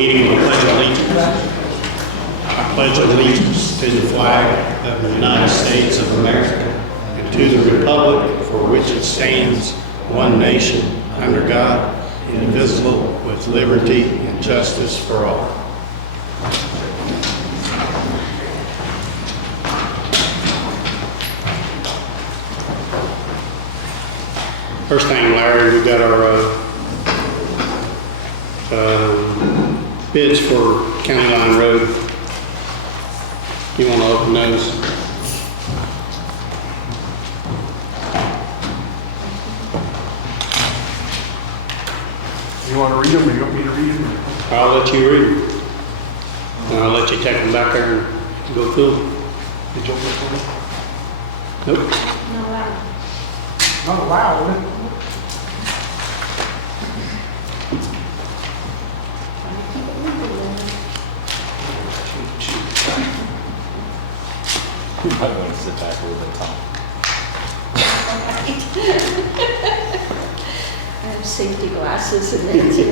meeting of the Pledge of Allegiance. I pledge allegiance to the flag of the United States of America and to the republic for which it stands, one nation, under God, indivisible, with liberty and justice for all. First thing, Larry, we got our bids for County Line Road. You want to open those? You want to read them, or you want me to read them? I'll let you read them. And I'll let you take them back there and go through them. Did you open it for me? Nope. Not allowed. You might want to sit back a little bit, Tom. I have safety glasses in there too.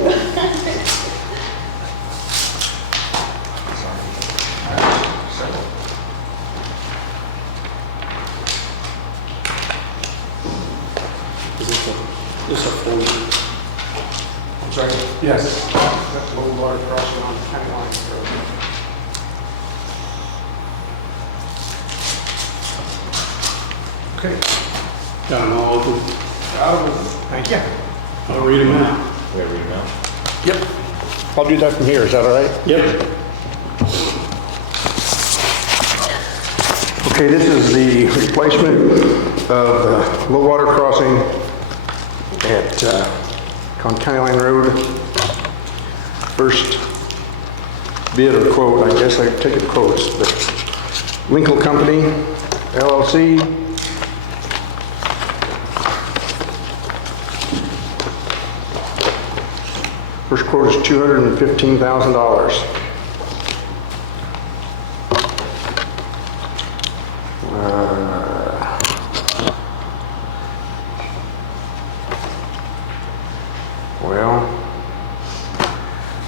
Is this a full? I'm sorry. Yes. That's low water crossing on County Line Road. Okay. Got them all open. Thank you. I'll read them out. We gotta read them out. Yep. I'll do that from here. Is that all right? Yep. Okay, this is the replacement of the low water crossing at on County Line Road. First bid or quote, I guess I take it quotes, but Linkel Company, LLC. First quote is $215,000. Well,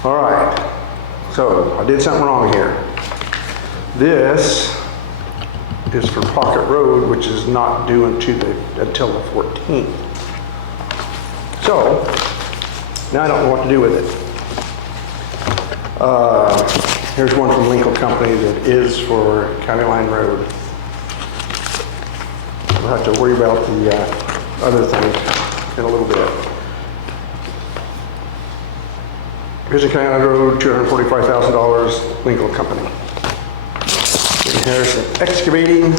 all right. So I did something wrong here. This is for Pocket Road, which is not due until the 14th. So now I don't know what to do with it. Here's one from Linkel Company that is for County Line Road. We'll have to worry about the other things in a little bit. Here's a County Line Road, $245,000, Linkel Company. And here's an Excavating.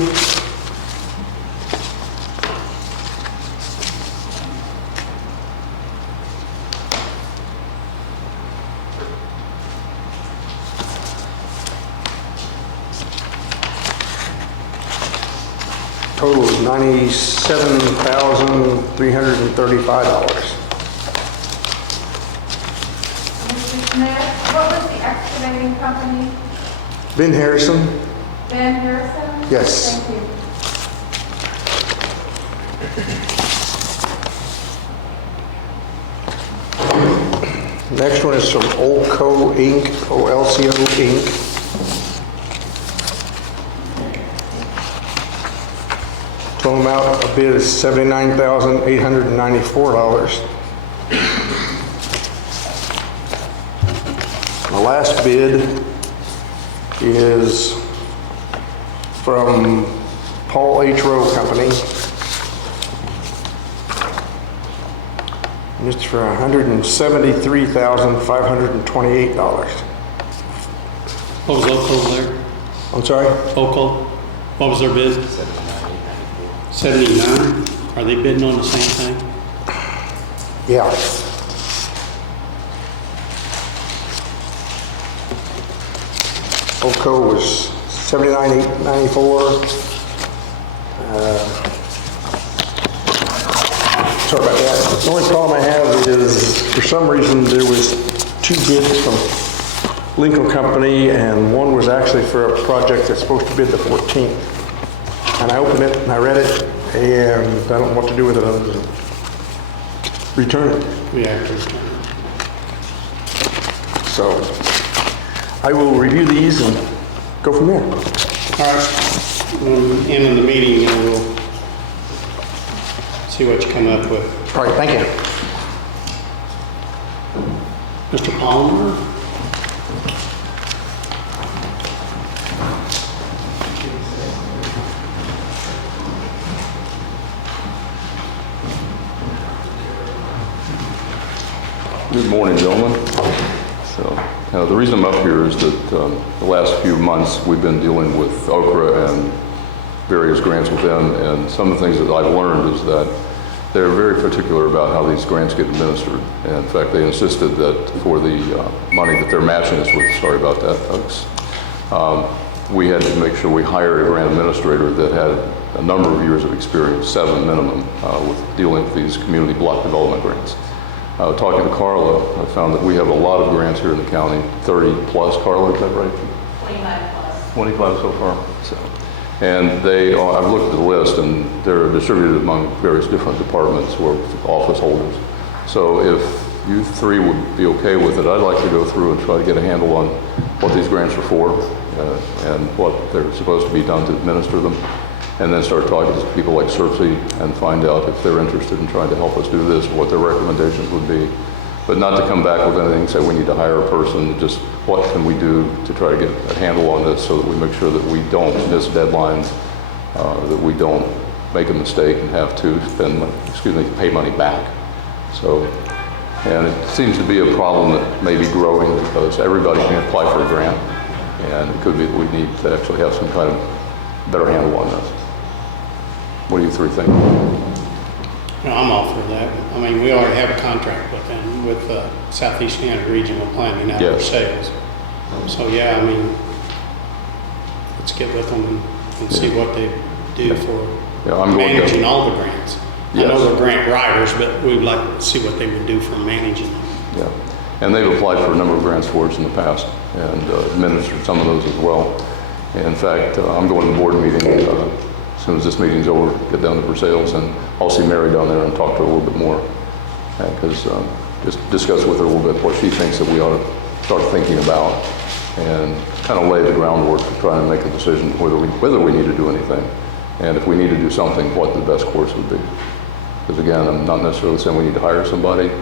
Total is $97,335. Mr. Smith, what was the excavating company? Ben Harrison? Ben Harrison? Yes. Thank you. Next one is from Olco Inc., Olco Inc. Total amount of bid is $79,894. The last bid is from Paul H. Rowe Company. And it's for $173,528. What was Olco there? I'm sorry? Olco? What was their bid? 79? Are they bidding on the same thing? Yeah. Olco was $79,894. Sorry about that. The only problem I have is, for some reason, there was two bids from Linkel Company, and one was actually for a project that's supposed to bid the 14th. And I opened it and I read it, and I don't know what to do with it other than return it. Yeah. So I will review these and go from there. All right, when we end the meeting, and we'll see what you come up with. All right, thank you. Mr. Palmer? Good morning, gentlemen. So, the reason I'm up here is that the last few months we've been dealing with Okra and various grants with them, and some of the things that I've learned is that they're very particular about how these grants get administered. And in fact, they insisted that for the money that they're matching us with, sorry about that, folks, we had to make sure we hired a grant administrator that had a number of years of experience, 7 minimum, with dealing with these community block development grants. Talking to Carla, I found that we have a lot of grants here in the county, 30 plus. Carla, is that right? 25 plus. 25 so far. So, and they are, I've looked at the list, and they're distributed among various different departments or office holders. So if you three would be okay with it, I'd like to go through and try to get a handle on what these grants are for and what they're supposed to be done to administer them. And then start talking to people like SIRPC and find out if they're interested in trying to help us do this, what their recommendations would be. But not to come back with anything and say we need to hire a person, just what can we do to try to get a handle on this so that we make sure that we don't miss deadlines, that we don't make a mistake and have to pay money back. So, and it seems to be a problem that may be growing because everybody can apply for a grant, and it could be that we need to actually have some kind of better handle on this. What do you three think? No, I'm all for that. I mean, we already have a contract with them, with Southeast Indiana Regional Planning out of Yes. sales. So, yeah, I mean, let's get with them and see what they do for Yeah, I'm going to- managing all the grants. I Yes. know they're grant writers, but we'd like to see what they would do for managing them. Yeah, and they've applied for a number of grants for us in the past and administered some of those as well. And in fact, I'm going to the board meeting as soon as this meeting's over, get down to Versailles, and I'll see Mary down there and talk to her a little bit more, because just discuss with her a little bit what she thinks that we ought to start thinking about and kind of lay the groundwork to try and make a decision whether we need to do anything, and if we need to do something, what the best course would be. Because again, I'm not necessarily saying we need to hire somebody.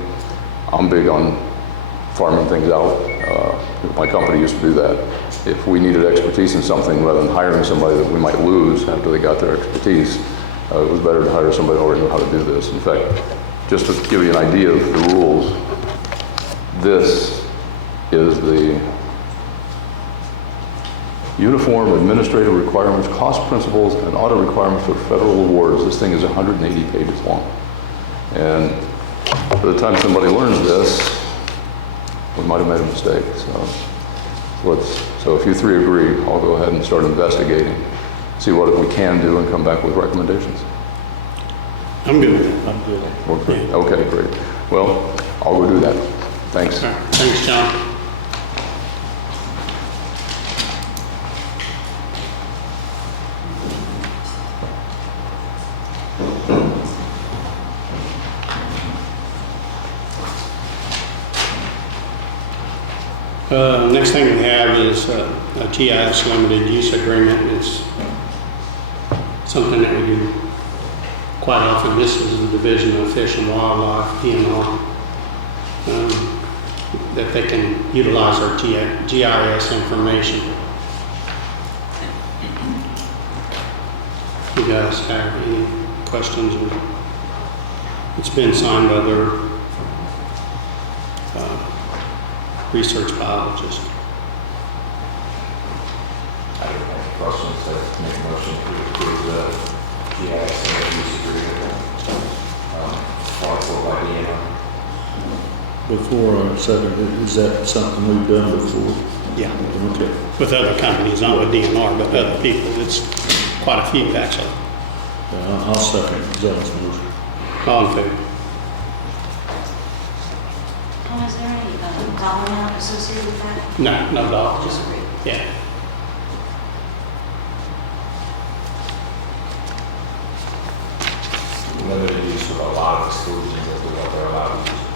I'm big on farming things out. My company used to do that. If we needed expertise in something, rather than hiring somebody that we might lose after they got their expertise, it was better to hire somebody who already knew how to do this. In fact, just to give you an idea of the rules, this is the Uniform Administrative Requirements, Cost Principles, and Audit Requirements for Federal Awards. This thing is 180 pages long. And by the time somebody learns this, we might have made a mistake. So if you three agree, I'll go ahead and start investigating, see what we can do, and come back with recommendations. I'm good with it. I'm good. Okay, okay, great. Well, I'll go do that. Thanks. All right. Thanks, John. Next thing we have is a GIS limited use agreement. It's something that we do quite often. This is the Division of Fish and Wildlife, DNR, that they can utilize our GIS information. You guys have any questions? It's been signed by their research biologist. I don't have any questions, so make a motion to approve the GIS and use agreement, for by DNR. Before I second it, is that something we've done before? Yeah, Okay. with other companies, not with DNR, but other people. It's quite a few, actually. I'll second John's motion. All in favor? Tom, is there any dollar amount associated with that? No dollars. Just agree. Yeah. Limited use with a lot of exclusions as to what they're allowed to use it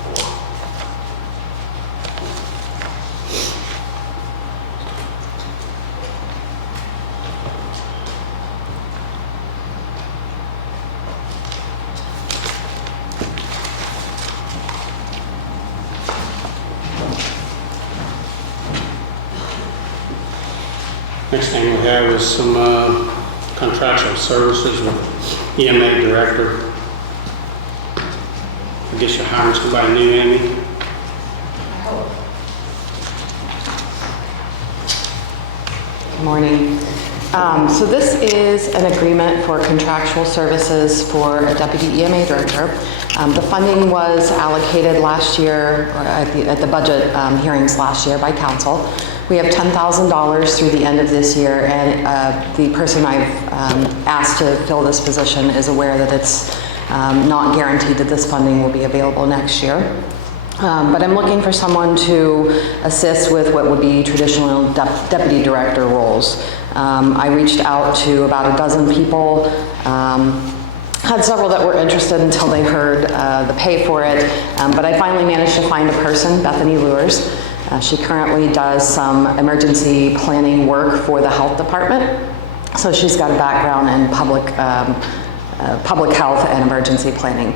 Next thing we have is some contractual services with EMA director. I guess you're hiring somebody new, Amy? Good morning. So this is an agreement for contractual services for a Deputy EMA director. The funding was allocated last year, or at the budget hearings last year by council. We have $10,000 through the end of this year, and the person I've asked to fill this position is aware that it's not guaranteed that this funding will be available next year. But I'm looking for someone to assist with what would be traditional deputy director roles. I reached out to about a dozen people, had several that were interested until they heard the pay for it, but I finally managed to find a person, Bethany Luers. She currently does some emergency planning work for the health department, so she's got a background in public health and emergency planning.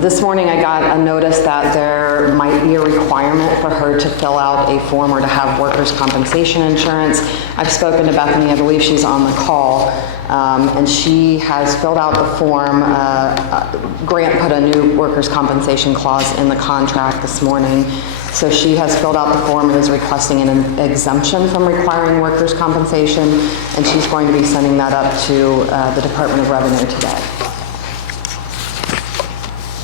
This morning I got a notice that there might be a requirement for her to fill out a form or to have workers' compensation insurance. I've spoken to Bethany, I believe she's on the call, and she has filled out the form. Grant put a new workers' compensation clause in the contract this morning. So she has filled out the form and is requesting an exemption from requiring workers' compensation, and she's going to be sending that up to the Department of Revenue today.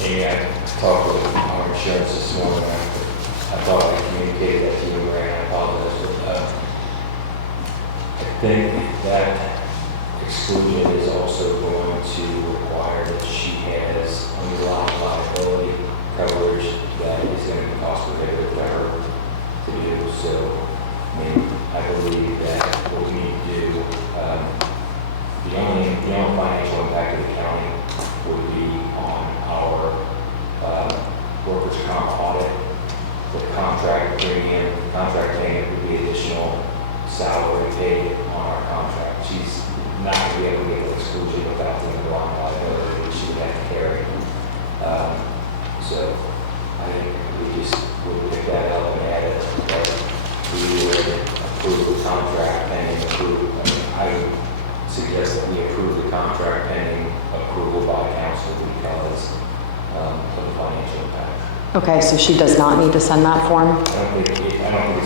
Yeah, I talked with our insurance this morning. I thought I communicated that to you, Ray. I apologize. But, I think that exclusion is also going to require that she has underlying liability coverage that is going to be cost prohibitive for her to do. So, I mean, I believe that what we need to do, the only financial impact of the county would be on our workers' comp audit, the contract premium, contract payment would be additional salary paid on our contract. She's not going to be able to get the exclusion without the underlying liability that she would have to carry. So I think we just would pick that up and add it. But we would approve the contract pending approval. I mean, I would suggest that we approve the contract pending approval by council because of the financial impact. Okay, so she does not need to send that form? I don't think it's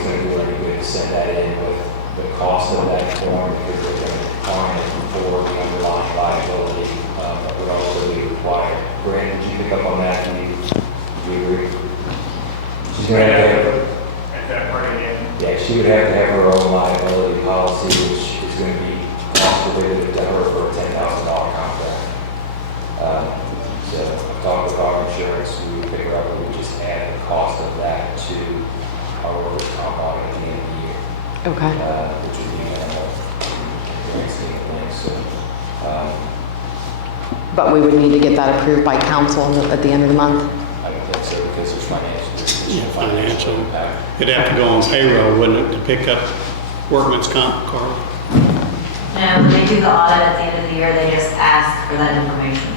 going to do any good to send that in with the cost of that form because they're going to decline it for the underlying liability. But would also be required. Brandon, did you pick up on that? Do you agree? She's going to have that part again. Yeah, she would have to have her own liability policy, which is going to be cost prohibitive to her for a $10,000 contract. So I've talked with our insurance, we would pick her up and we just add the cost of that to our workers' comp audit at the end of the year. Okay. Which would be the grand scheme of things. So, But we would need to get that approved by council at the end of the month? I don't think so because there's financial. Yeah, financial. It'd have to go on payroll, wouldn't it, to pick up workman's comp card? No, when they do the audit at the end of the year, they just ask for that information.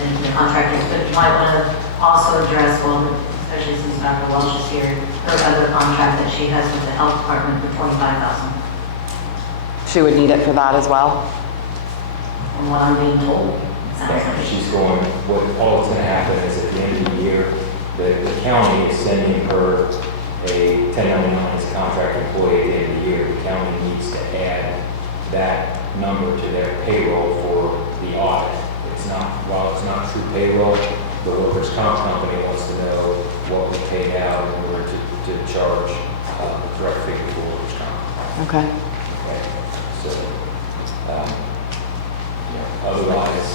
And the contractors, but you might want to also address, well, especially since Dr. Welsh is here, her other contract that she has with the health department for $25,000. She would need it for that as well? From what I'm being told, it sounds like She's going, all that's going to happen is at the end of the year, the county is sending her a 1099 as a contract employee at the end of the year. The county needs to add that number to their payroll for the audit. While it's not true payroll, the workers' comp company wants to know what we paid out in order to charge the correct figure for workers' comp. Okay. Okay. So, otherwise,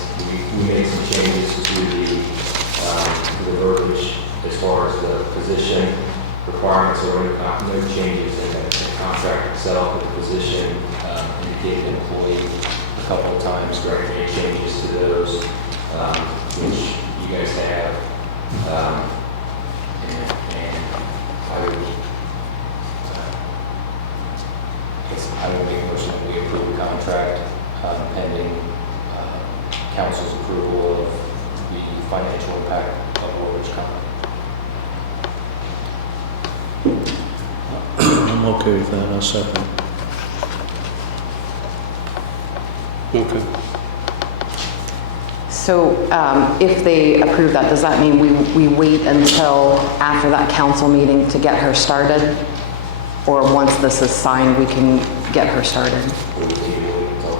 we made some changes to the verbiage as far as the position requirements. There were no changes in the contract itself, but the position indicated employee a couple of times. Greg made changes to those, which you guys have. And I would make a motion that we approve the contract pending council's approval of the financial impact of workers' comp. I'm okay with that, I'll second. Okay. So if they approve that, does that mean we wait until after that council meeting to get her started? Or once this is signed, we can get her started?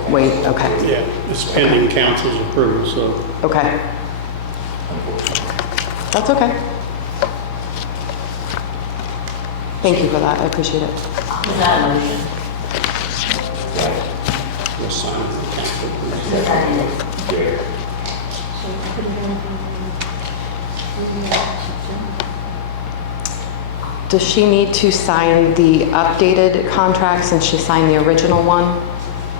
Wait, okay, Yeah, it's pending council's approval, so. okay. That's okay. Thank you for that, I appreciate it. Is that a motion? We'll sign it when council approves. Is that it? Does she need to sign the updated contract since she signed the original one?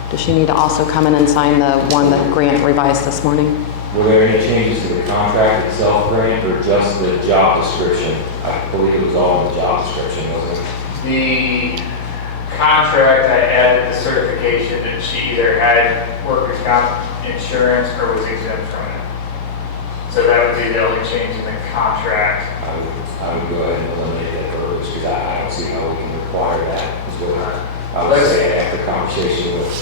Does she need to also come in and sign the one that Grant revised this morning? Were there any changes to the contract itself, Grant, or just the job description? I believe it was all in the job description, wasn't it? The contract, I added the certification that she either had workers' comp insurance or was exempt from it. So that would be the only change in the contract. I would go ahead and eliminate that verbiage because I don't see how we can require that. Is what I would say after conversation with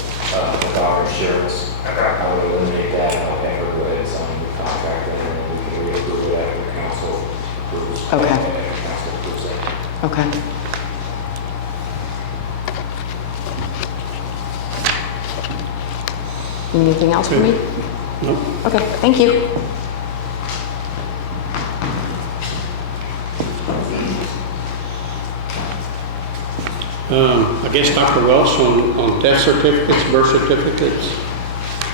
our insurance. Okay. I would eliminate that and I'll have her go ahead and sign the contract and then we can reapprove it after council approves. Okay. After council approves it. Okay. Anything else for me? Nope. Okay, thank you. I guess Dr. Welsh on death certificates, birth certificates,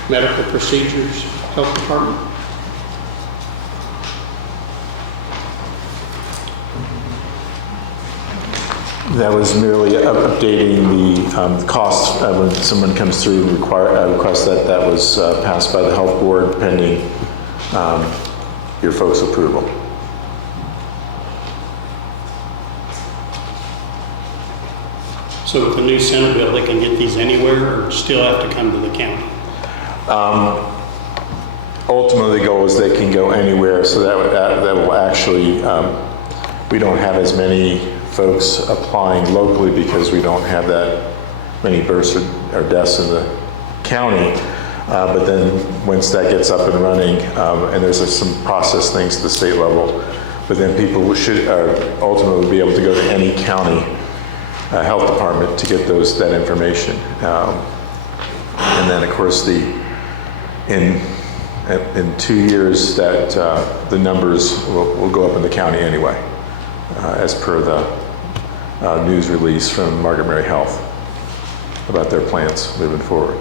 medical procedures, health department. That was merely updating the cost when someone comes through and request that. That was passed by the health board pending your folks' approval. So with the new Senate bill, they can get these anywhere or still have to come to the county? Ultimately, the goal is they can go anywhere, so that will actually, we don't have as many folks applying locally because we don't have that many births or deaths in the county. But then once that gets up and running, and there's some process things at the state level, but then people should ultimately be able to go to any county health department to get that information. And then of course in 2 years that the numbers will go up in the county anyway, as per the news release from Margaret Mary Health about their plans moving forward.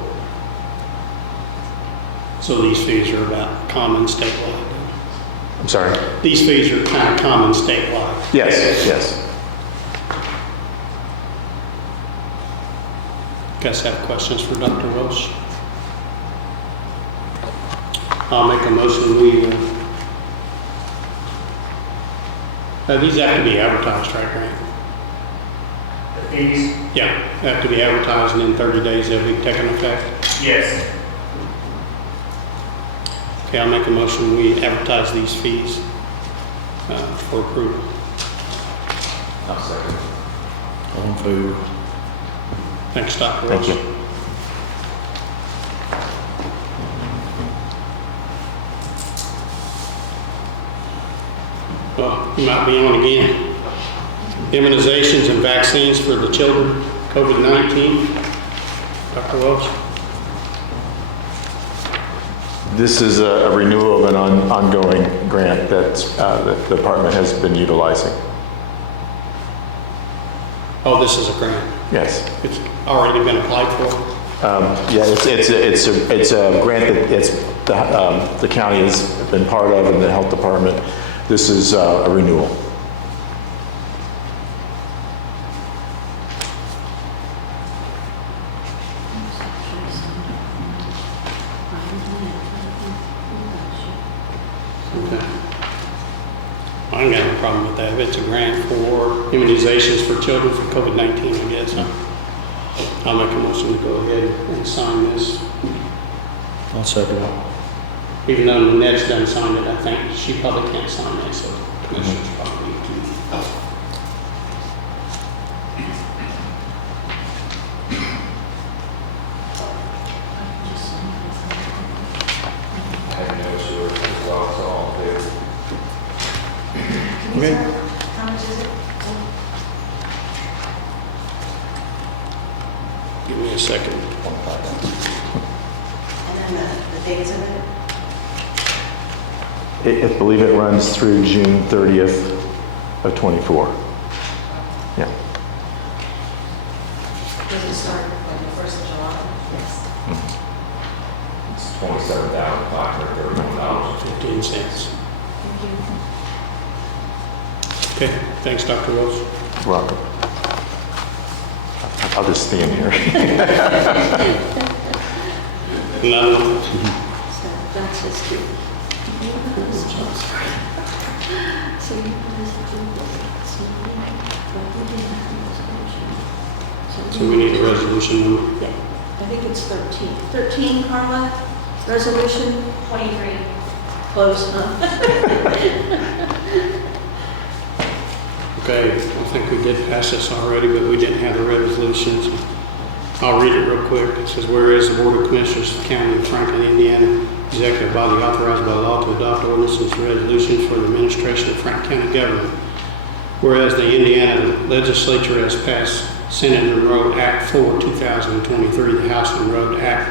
So these fees are about common statewide? I'm sorry? These fees are kind of common statewide? Yes, yes. Guys have questions for Dr. Welsh? I'll make a motion, these have to be advertised, right, Grant? The fees? Yeah, have to be advertised and in 30 days they'll be taking effect. Yes. Okay, I'll make a motion, we advertise these fees for approval. I'll second. All in favor? Thanks, Dr. Welsh. Thank you. Well, you might be on again. Immunizations and vaccines for the children, COVID-19. Dr. Welsh? This is a renewal of an ongoing grant that the department has been utilizing. Oh, this is a grant. Yes. It's already been applied for. Yeah, it's a grant that the county has been part of and the health department. This is a renewal. Okay. I ain't got no problem with that. If it's a grant for immunizations for children for COVID-19, I guess. I'll make a motion to go ahead and sign this. I'll second it. Even though Ned's done signed it, I think she probably can't sign that, so commissioners probably need to. Give me a second. And then the dates of it? I believe it runs through June 30th of '24. Yeah. Does it start like the 1st of July? Yes. It's $27,531. 15 cents. Thank you. Okay, thanks, Dr. Wells. Welcome. I'll just stand here. No. So that's his too. So you put this in So we need a resolution number. Yeah, I think it's 13. 13, Carla? Resolution? 23. Close, huh? Okay, I think we did pass this already, but we didn't have the resolutions. I'll read it real quick. It says, whereas the Board of Commissioners of the County of Franklin, Indiana, executive body authorized by law to adopt ordinances and resolutions for the administration of Franklin County government. Whereas the Indiana legislature has passed Senate and Road Act 4, 2023, the House and Road Act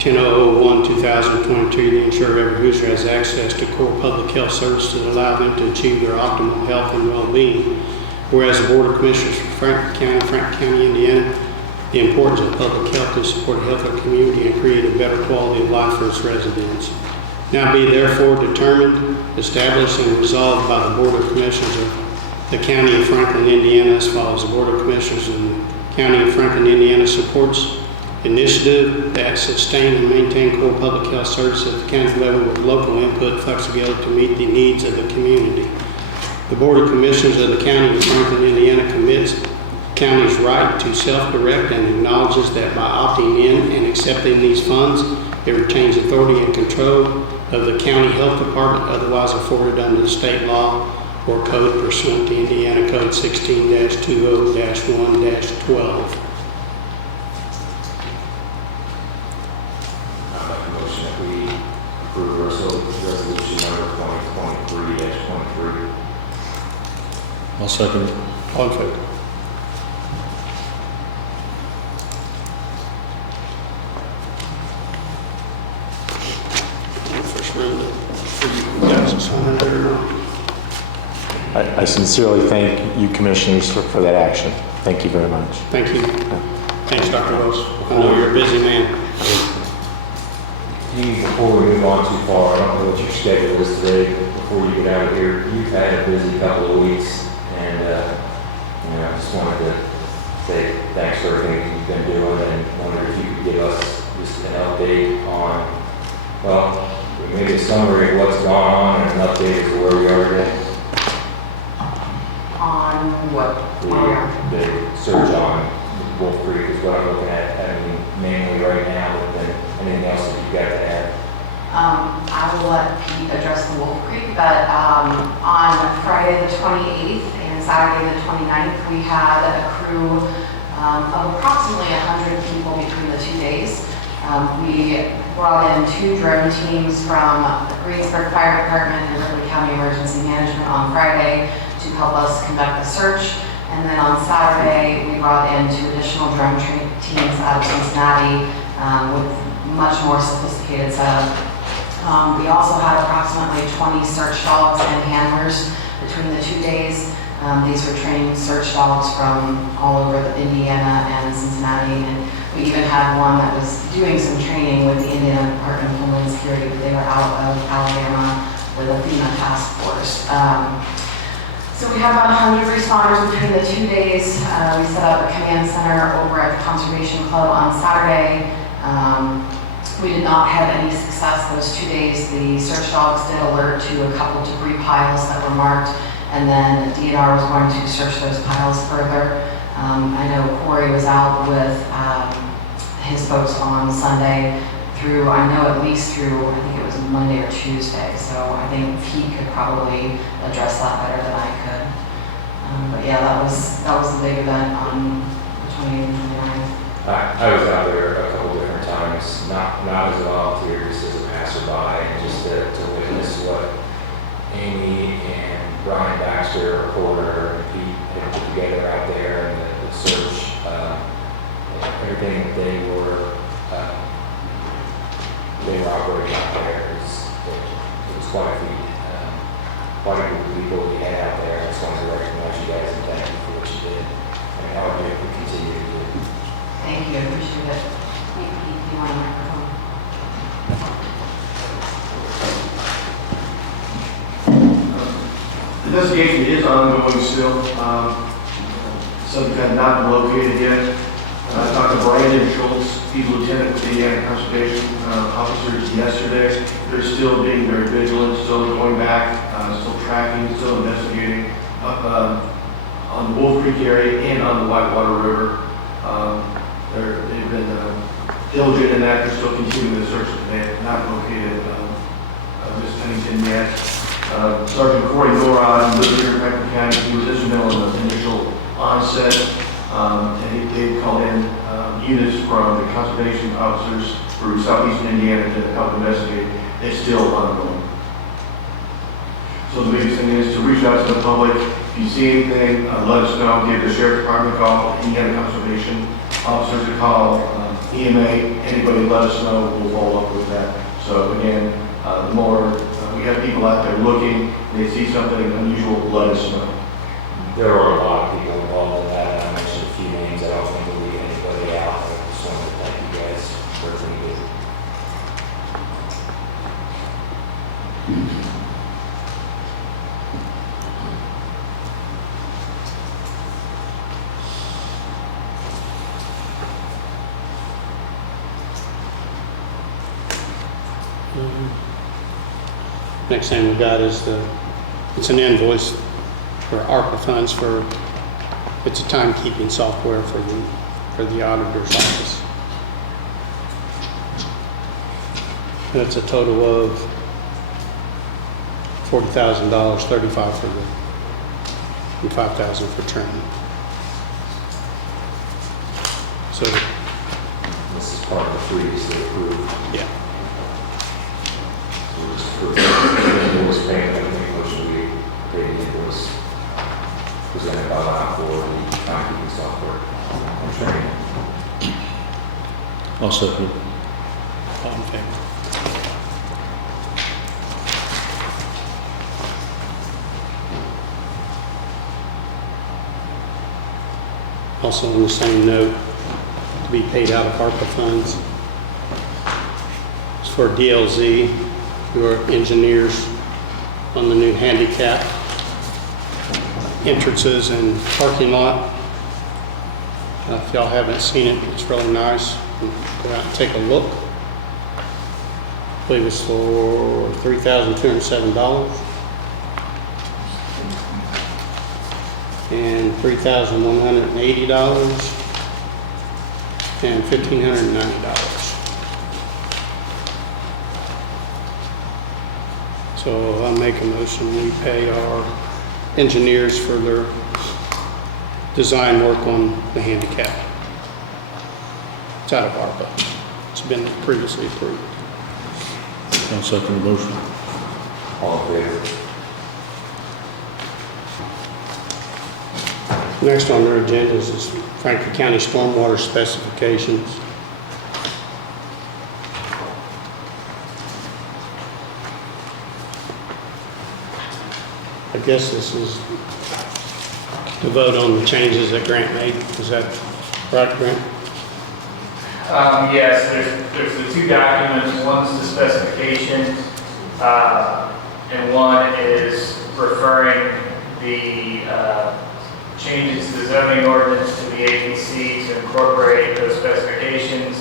10001, 2022, to ensure every Hoosier has access to core public health services that allow them to achieve their optimal health and well-being. Whereas the Board of Commissioners for Franklin County, Indiana, the importance of public health to support a healthier community and create a better quality of life for its residents. Now be therefore determined, established, and resolved by the Board of Commissioners of the County of Franklin, Indiana as follows. The Board of Commissioners in the County of Franklin, Indiana supports initiative that sustain and maintain core public health services at the county level with local input and flexibility to meet the needs of the community. The Board of Commissioners of the County of Franklin, Indiana commits the county's right to self-direct and acknowledges that by opting in and accepting these funds, it retains authority and control of the county health department otherwise afforded under the state law or code pursuant to Indiana Code 16-20-1-12. Motion that we approve resolution number 2023-23. I'll second it. All in favor? First round for you guys to sign it or not. I sincerely thank you commissioners for that action. Thank you very much. Thank you. Thanks, Dr. Rose. I know you're a busy man. Before we move on too far, I don't know what your schedule is today, but before you get out of here, you've had a busy couple of weeks, and I just wanted to say thanks for everything you've been doing, and wonder if you could give us just an update on, well, maybe a summary of what's gone on and an update as to where we are today. On what? The search on Wolf Creek is what I'm looking at, I mean, mainly right now, but then anything else that you've got to add? I will let Pete address the Wolf Creek, but on Friday the 28th and Saturday the 29th, we had a crew of approximately 100 people between the 2 days. We brought in 2 drone teams from the Greensburg Fire Department and Linkel County Emergency Management on Friday to help us conduct the search. And then on Saturday, we brought in 2 additional drone teams out of Cincinnati with much more sophisticated setup. We also had approximately 20 search dogs and handlers between the 2 days. These were trained search dogs from all over Indiana and Cincinnati, and we even had one that was doing some training with the Indiana Department of Homeland Security, but they were out of Alabama with a FEMA task force. So we had about 100 responders between the 2 days. We set up a command center over at the Conservation Club on Saturday. We did not have any success those 2 days. The search dogs did alert to a couple debris piles that were marked, and then DNR was going to search those piles further. I know Corey was out with his folks on Sunday through, I know at least through, I think it was Monday or Tuesday, so I think he could probably address that better than I could. But yeah, that was the big event on the 28th and 29th. I was out there a couple different times, not as a volunteer, just as a passerby, and just to witness what Amy and Brian Baxter, a reporter, and Pete had put together out there, and the search. Every everything that they were operating out there. It was quite a group of people we had out there. I just wanted to recognize you guys and thank you for what you did and how you continue to do. Thank you, I appreciate it. Thank you. Do you want a microphone? The investigation is ongoing still. Something has not been located yet. I talked to Brandon Schultz, he's lieutenant with the Indiana Conservation officers yesterday. They're still being very vigilant, still going back, still tracking, still investigating up on the Wolf Creek area and on the Whitewater River. They've been diligent in that. They're still continuing the search, but they have not located Miss Pennington yet. Sergeant Corey Norod, who lives here in Franklin County, he was instrumental in the initial onset, and he did call in units from the conservation officers through southeastern Indiana to help investigate. It's still ongoing. So the biggest thing is to reach out to the public. If you see anything, let us know. Give the sheriff's department a call, Indiana conservation officers a call, EMA, anybody let us know. We'll follow up with that. So again, the more we have people out there looking, they see something unusual, let us know. There are a lot of people involved in that, and I mentioned a few names. I don't think we'll leave anybody out. I just wanted to thank you guys for everything you did. Next thing we got is it's an invoice for ARPA funds it's a timekeeping software for the auditor's office. That's a total of $40,000, $35,000 for and $5,000 for training. So This is part of the previously approved. yeah. We'll just approve the invoice payment. I think motion we pay the invoice presented by law for the timekeeping software and training. I'll second. All in favor? Also on the same note, to be paid out of ARPA funds. It's for DLZ, who are engineers on the new handicap entrances and parking lot. If y'all haven't seen it, it's really nice. Go out and take a look. I believe it's for $3,207 and $3,180 and $1,590. So I'll make a motion, we pay our engineers for their design work on the handicap. It's out of ARPA. It's been previously approved. I'll second the motion. All in favor? Next on their agenda is Franklin County stormwater specifications. I guess this is to vote on the changes that Grant made. Is that right, Grant? Yes, there's the two documents. One's the specification, and one is referring the changes to the zoning ordinance to the agency to incorporate those specifications.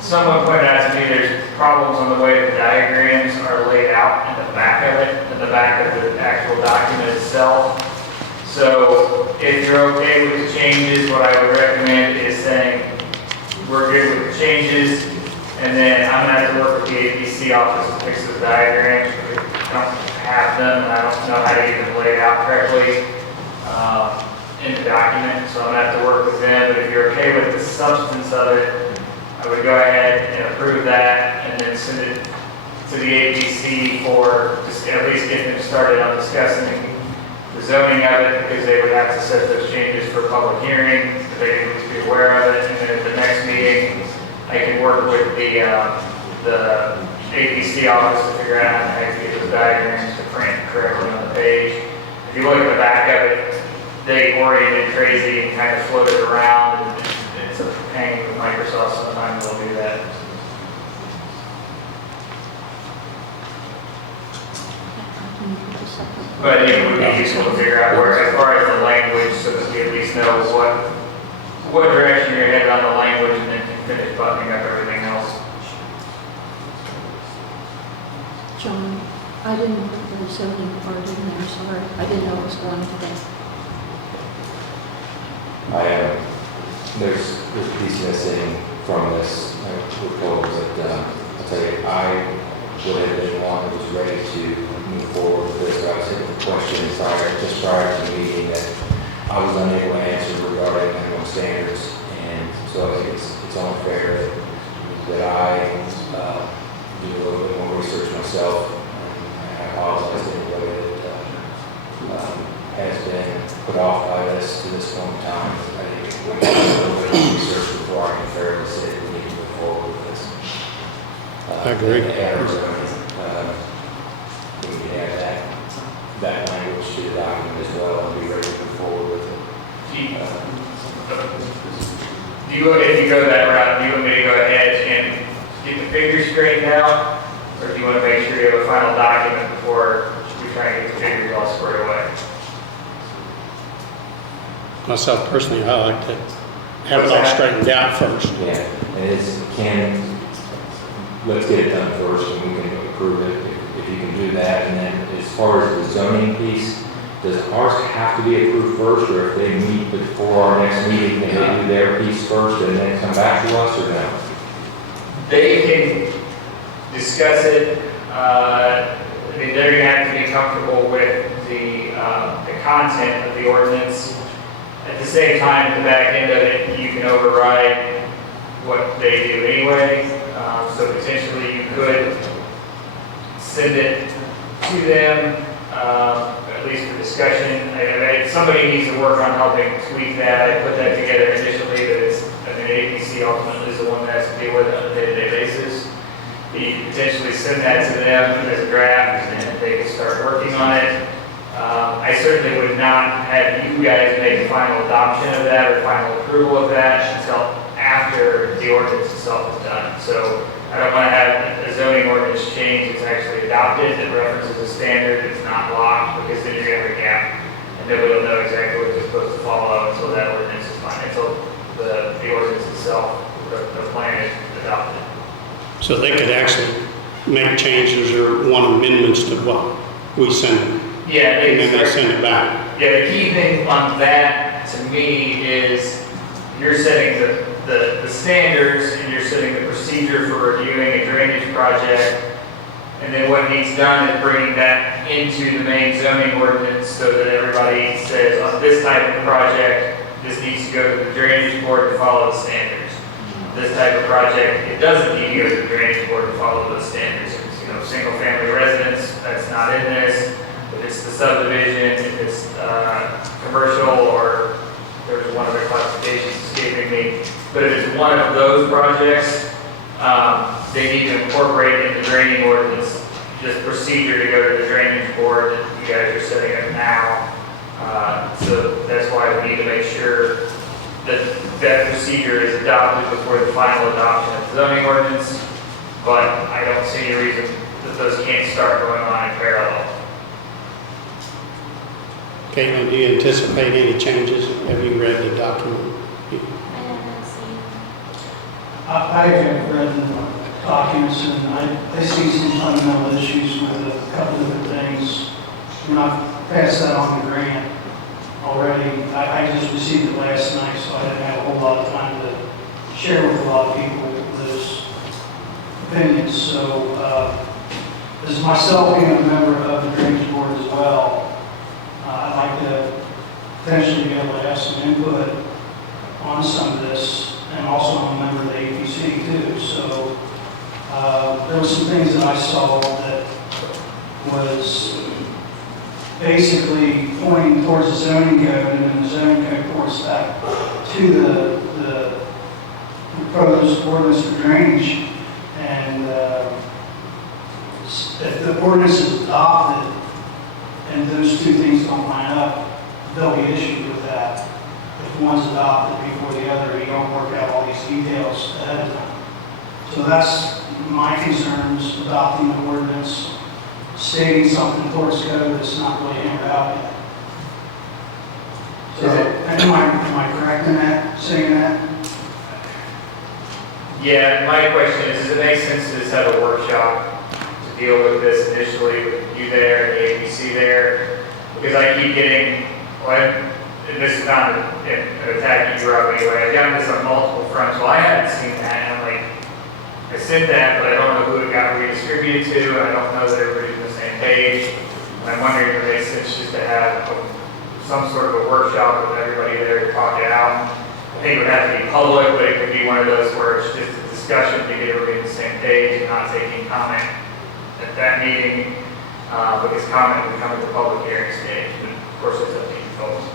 Someone pointed out to me there's problems on the way the diagrams are laid out in the back of it, in the back of the actual document itself. So if you're okay with the changes, what I would recommend is saying we're good with the changes, and then I'm gonna have to work with the APC office to fix the diagrams. We don't have them, and I don't know how to even lay it out correctly in the document, so I'm gonna have to work with them. But if you're okay with the substance of it, I would go ahead and approve that, and then send it to the APC for just at least get them started on discussing the the zoning of it, because they would have to set those changes for public hearing, so they could at least be aware of it. And then at the next meeting, I can work with the APC office to figure out how to get those diagrams to print correctly on the page. If you look at the back of it, they oriented crazy and kind of floated around, and it's a pain with Microsoft sometimes they'll do that. But it would be useful to figure out where, as far as the language, so that we at least know what direction you're headed on the language, and then can finish buttoning up everything else. John, I didn't put the zoning part in there, sorry. I didn't know it was going to that. There's a piece missing from this report that, I'll tell you, I would have been one who was ready to move forward with this. I was hitting the questions just prior to the meeting that I was unable to answer regarding minimum standards. And so I think it's only fair that I do a little bit more research myself. And I apologize to anybody that has been put off by this to this point in time. I think we need a little bit of research before I can fairly say that we need to move forward with this. I agree. We need to add that language to the document as well and be ready to move forward with it. If you go that route, do you want me to go ahead and get the figures straightened out? Or do you want to make sure you have a final document before we try and get the figures all squared away? Myself personally, I like to have it all straightened out first. Yeah, and let's get it done first and we can approve it if you can do that. And then as far as the zoning piece, does ours have to be approved first, or if they meet before our next meeting, can they do their piece first and then come back to us, or no? They can discuss it. I mean, they're going to have to be comfortable with the content of the ordinance. At the same time, at the back end of it, you can override what they do anyway. So potentially you could send it to them, at least for discussion. Somebody needs to work on helping tweak that. I put that together initially, but APC ultimately is the one that has to deal with it on a day-to-day basis. But you could potentially send that to them as a draft, and they can start working on it. I certainly would not have you guys make a final adoption of that or final approval of that until after the ordinance itself is done. So I don't want to have a zoning ordinance change that's actually adopted that references a standard that's not locked, because then you're going to have a gap and nobody will know exactly what they're supposed to follow until that ordinance is fine, until the ordinance itself, the plan is adopted. So they could actually make changes or want amendments to what we send them. Yeah, and then they send it back. Yeah, the key thing on that to me is you're setting the standards and you're setting the procedure for reviewing a drainage project. And then what needs done is bringing that into the main zoning ordinance so that everybody says on this type of project, this needs to go to the drainage board to follow the standards. This type of project, it doesn't need to go to the drainage board to follow those standards. If it's, single family residence, that's not in this. If it's the subdivision, if it's commercial, or there's one other classification escaping me. But if it's one of those projects, they need to incorporate in the draining ordinance this procedure to go to the drainage board that you guys are setting up now. So that's why we need to make sure that that procedure is adopted before the final adoption of the zoning ordinance. But I don't see any reason that those can't start going on in parallel. Caitlin, do you anticipate any changes? Have you read the document? I have read the documents, and I see some fundamental issues with a couple of different things. When I passed that on to Grant already, I just received it last night, so I didn't have a whole lot of time to share with a lot of people those opinions. So, as myself being a member of the drainage board as well, I'd like to potentially be able to have some input on some of this, and also I'm a member of the APC too. So there were some things that I saw that was basically pointing towards the zoning code, and then the zoning code points back to the proposed ordinance for drainage. And if the ordinance is adopted and those two things don't line up, there'll be issues with that. If one's adopted before the other, you don't work out all these details ahead of time. So that's my concerns, adopting the ordinance, stating something towards code that's not really hammered out yet. So, am I correct in that, saying that? Yeah, my question is, does it make sense to just have a workshop to deal with this initially with you there and the ABC there? Because I keep getting, and this is not an attack you Rob anyway, I've gotten this on multiple fronts. Well, I hadn't seen that, and I'm like, I sent that, but I don't know who it got redistributed to, and I don't know that everybody's on the same page. And I'm wondering if it makes sense just to have some sort of a workshop with everybody there to talk it out. I think it would have to be public, but it could be one of those where it's just a discussion to get everybody on the same page and not taking comment at that meeting, because comment would come at the public hearing stage. But of course, it's up to you folks.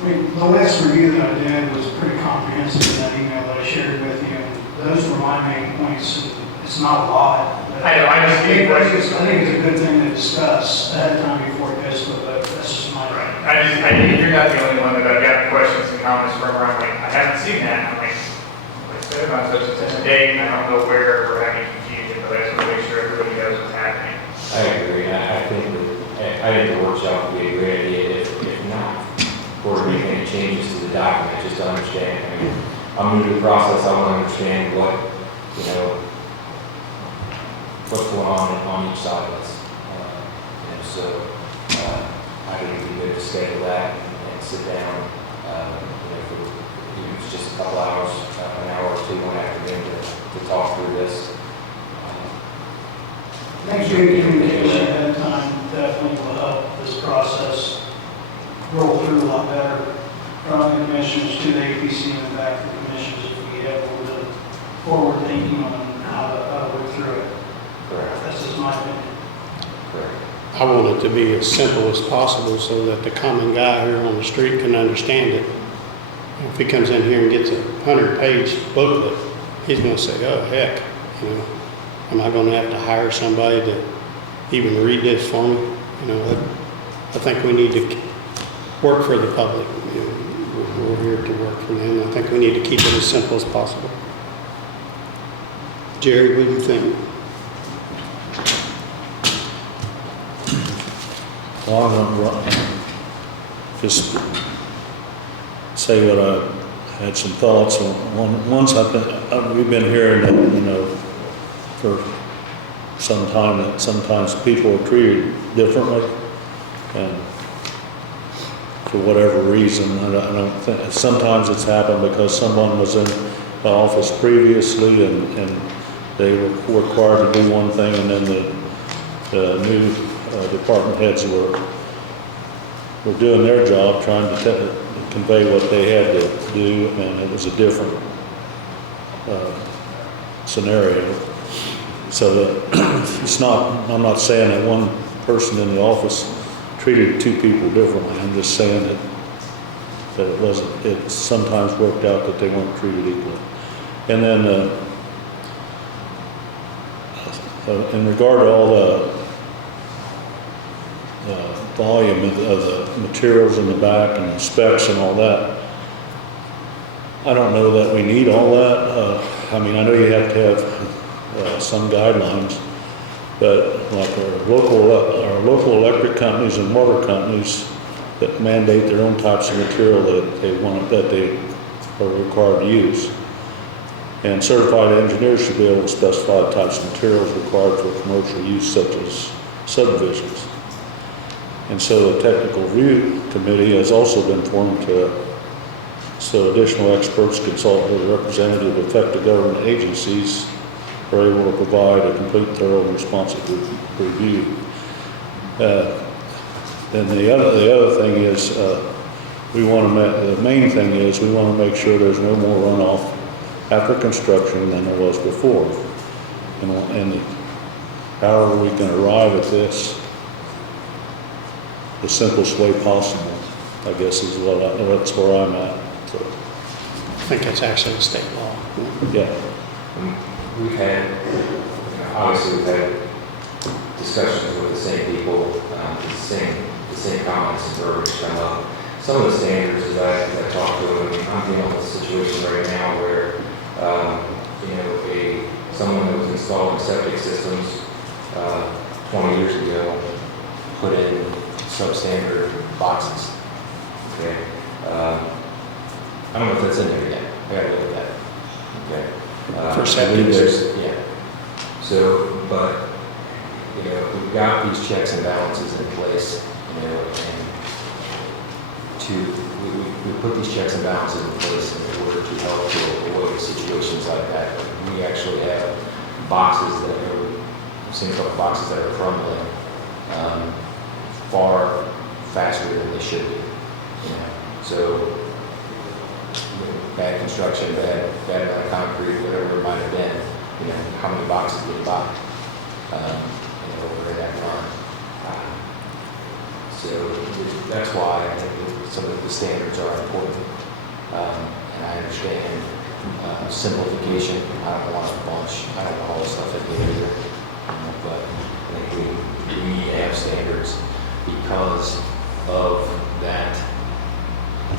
I mean, the last review that I did was pretty comprehensive in that email that I shared with you. Those were my main points. It's not a lot. I know, I just think I think it's a good thing to discuss ahead of time before it goes to a vote. That's just my. Right. I think you're not the only one that I've gotten questions and comments from where I'm like, I haven't seen that. And I'm like, I said about such and such a date, and I don't know where we're having confusion, but I just want to make sure everybody knows what's happening. I agree. I think the workshop would be a great idea if not, or making any changes to the document, just to understand. I mean, I'm new to the process. I want to understand what's going on each side of this. And so I think it'd be good to schedule that and sit down, for even if it's just a couple hours, an hour or two one afternoon to talk through this. I think good communication ahead of time definitely will help this process roll through a lot better from the commissioners to the APC and then back to the commissioners if we have a little bit of forward thinking on how to work through it. Correct. That's just my opinion. Correct. I want it to be as simple as possible so that the common guy here on the street can understand it. If he comes in here and gets a 100-page booklet, he's going to say, oh, heck, am I going to have to hire somebody to even read this for me? I think we need to work for the public. We're here to work for them. I think we need to keep it as simple as possible. Jerry, what do you think? Well, I'm going to just say what I had some thoughts on. Once we've been hearing that, for some time that sometimes people are treated differently, and for whatever reason, I don't think, sometimes it's happened because someone was in the office previously and they were required to do one thing, and then the new department heads were doing their job, trying to convey what they had to do, and it was a different scenario. So it's not, I'm not saying that one person in the office treated two people differently. I'm just saying that it sometimes worked out that they weren't treated equally. And then in regard to all the volume of the materials in the back and the specs and all that, I don't know that we need all that. I mean, I know you have to have some guidelines, but like our local electric companies and water companies that mandate their own types of material that they are required to use. And certified engineers should be able to specify the types of materials required for commercial use, such as subdivisions. And so the technical review committee has also been formed so additional experts consult with a representative of affected government agencies are able to provide a complete, thorough, and responsive review. Then the other thing is, the main thing is we want to make sure there's no more runoff after construction than there was before. And how are we going to arrive at this? the simplest way possible, I guess is that's where I'm at, so, I think that's actually state law. yeah. We've had, obviously we've had discussions with the same people, the same comments and verbiage come up. Some of the standards as I talk to them, I'm dealing with a situation right now where, someone that was installing septic systems 20 years ago put in substandard boxes. Okay. I don't know if that's in there yet. I gotta look at that. Okay. For septic there's, yeah. So, but, we've got these checks and balances in place, and we put these checks and balances in place in order to help to avoid situations like that. We actually have boxes that I've seen a couple boxes that are crumbling far faster than they should be. So bad construction, bad amount of concrete, whatever it might have been. How many boxes did you buy? Over that run. So that's why I think that some of the standards are important. And I understand simplification. I don't want a bunch. I don't want all this stuff in here either. But I think we need to have standards because of that.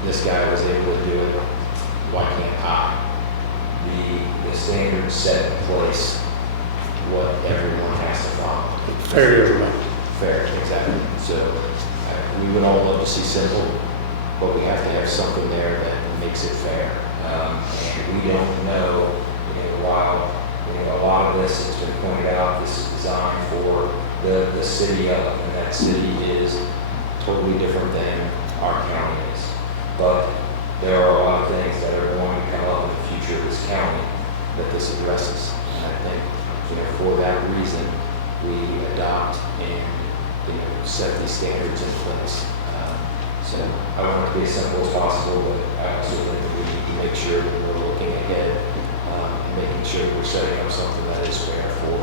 This guy was able to do it. Why can't I? The standards set in place what everyone has to follow. Fair to everybody. Fair, exactly. So we would all love to see simple, but we have to have something there that makes it fair. And we don't know, while a lot of this has been pointed out, this is designed for the city of, and that city is totally different than our county is. But there are a lot of things that are going to come up in the future of this county that this addresses. And I think, for that reason, we adopt and, set these standards in place. So I want it to be as simple as possible, but I also think that we need to make sure that we're looking ahead and making sure that we're setting up something that is fair for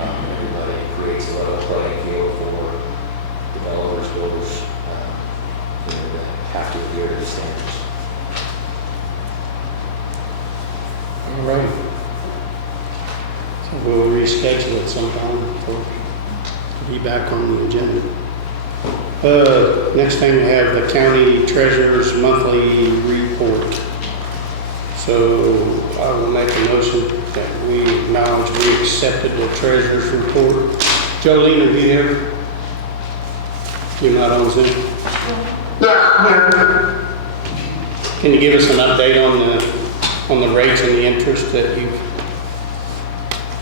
everybody and creates a level playing field for developers, builders, that have to adhere to the standards. All right. So we'll reschedule it sometime for to be back on the agenda. Next thing we have the county treasurer's monthly report. So I will make a motion that we acknowledge we accepted the treasurer's report. Jolene, are you here? You're not on Zoom? Yeah, I'm here. Can you give us an update on the rates and the interest that you've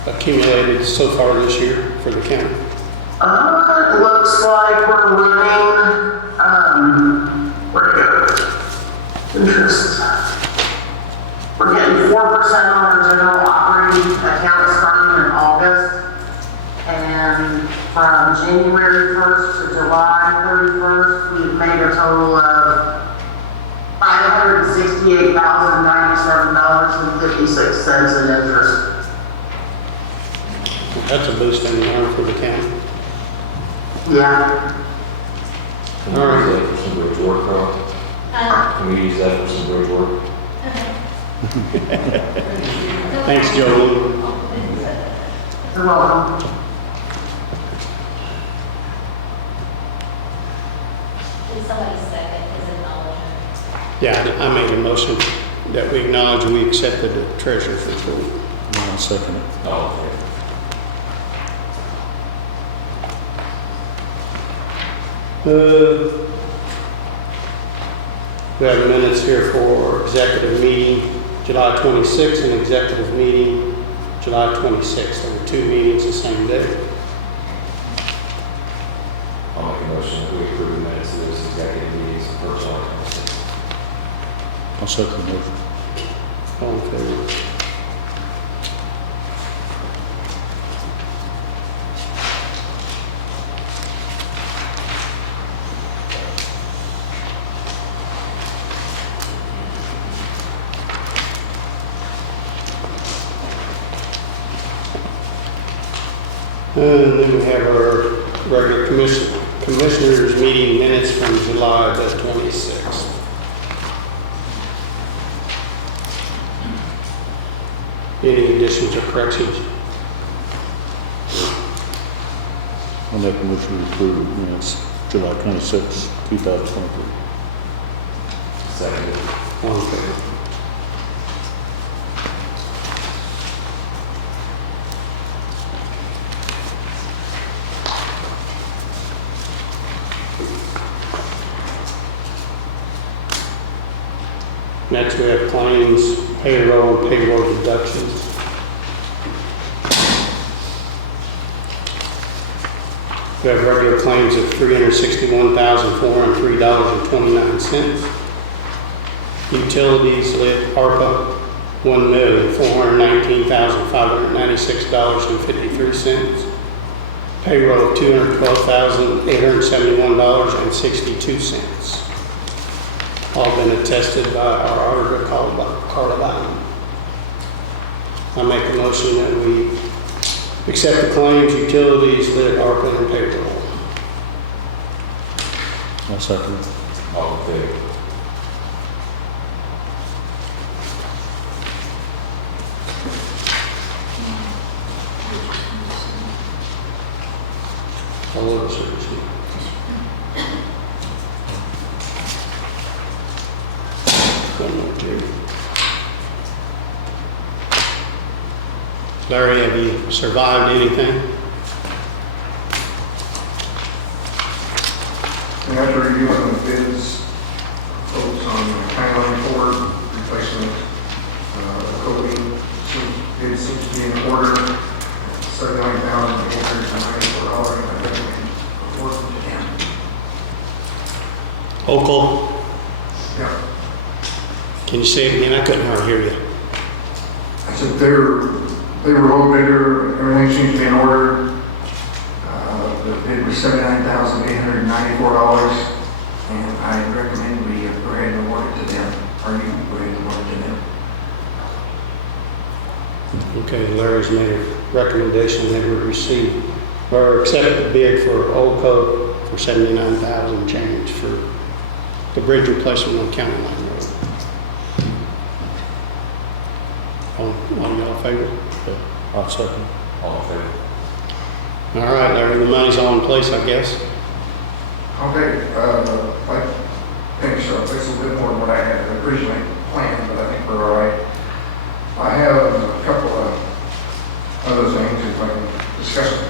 accumulated so far this year for the county? It looks like we're running, where'd it go? Interest. We're getting 4% on our general operating account starting in August. And from January 1st to July 31st, we've made a total of $568,097.56 in interest. That's a boost in the arm for the county. Yeah. Can we use that for some bridge work, Carl? Can we use that for some bridge work? Thanks, Jolene. You're welcome. Did somebody second his acknowledgement? Yeah, I made a motion that we acknowledge we accepted the treasurer's report. I'll second it. Oh, okay. We have minutes here for executive meeting July 26th and executive meeting July 26th. There were two meetings the same day. I'll make a motion that we approve the minutes of those executive meetings for July 26th. I'll second the motion. All in favor? And then we have our regular Commissioners meeting minutes from July the 26th. Any additions or corrections? I'll make a motion to approve minutes, July 26, 2023. Second. All in favor? Next, we have claims, payroll, and payroll deductions. We have regular claims of $361,403.29. Utilities lit ARPA, $1,419,596.53. Payroll of $212,871.62. All been attested by our auditor, Carla Bynum. I make a motion that we accept the claims, utilities, lit, ARPA, and payroll. I'll second it. All in favor? All of us are received. One more, two. Larry, have you survived anything? After reviewing the bids, quotes on the Highland Township replacement, coating, bids seem to be in order, $79,894, and I recommend working to him. Olco, Yeah, can you say it again? I couldn't hardly hear you. I said they were a little bigger, everything seems to be in order. The bid was $79,894, and I recommend we go ahead and award it to them, or you can go ahead and award it to them. Okay, Larry's made a recommendation that we receive or accept the bid for Olco for $79,000 change for the bridge replacement on County Line Road. All y'all in favor? Okay, I'll second. All in favor? All right, Larry, the money's all in place, I guess. Okay, I think so. It's a little bit more than what I had originally planned, but I think we're all right. I have a couple of other things, if I can discuss them.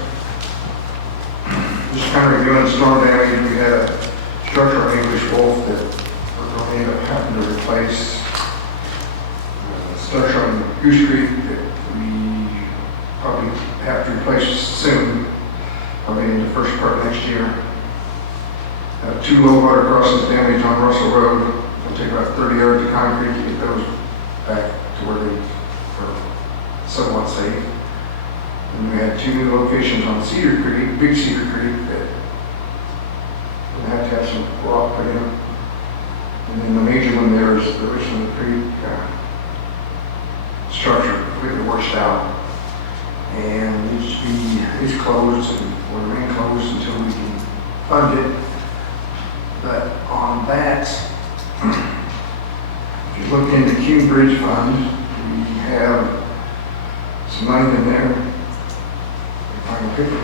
Just kind of reviewing storm damage, we had a structure on English Wolf that we're going to end up having to replace. Structure on Goose Creek that we probably have to replace soon, probably in the first part of next year. 2 low water crossings damaged on Russell Road. It'll take about 30 yards of concrete to get those back to where they are somewhat safe. And we had 2 new locations on Cedar Creek, Big Cedar Creek, that we'll have to have some rock put in. And then the major one there is the Richland Creek structure completely washed out. And it's closed and will remain closed until we can fund it. But on that, if you look in the Cume Bridge Fund, we have some money in there. If I can pick it.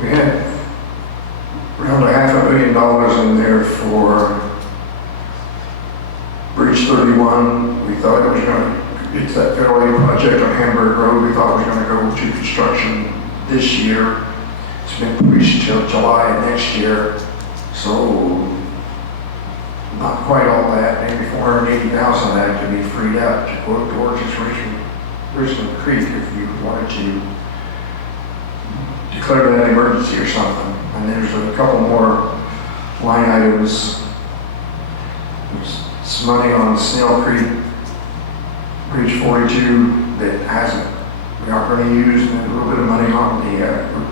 We had around $500 million in there for Bridge 31. We thought it was going to, it's that federal aid project on Hamburg Road. We thought it was going to go to construction this year. It's been pushed till July of next year. So not quite all that, maybe $480,000 of that to be freed up to go towards this Richland Creek if you wanted to declare that an emergency or something. And there's a couple more line items. There's some money on Snell Creek, Bridge 42 that we aren't going to use, and a little bit of money on the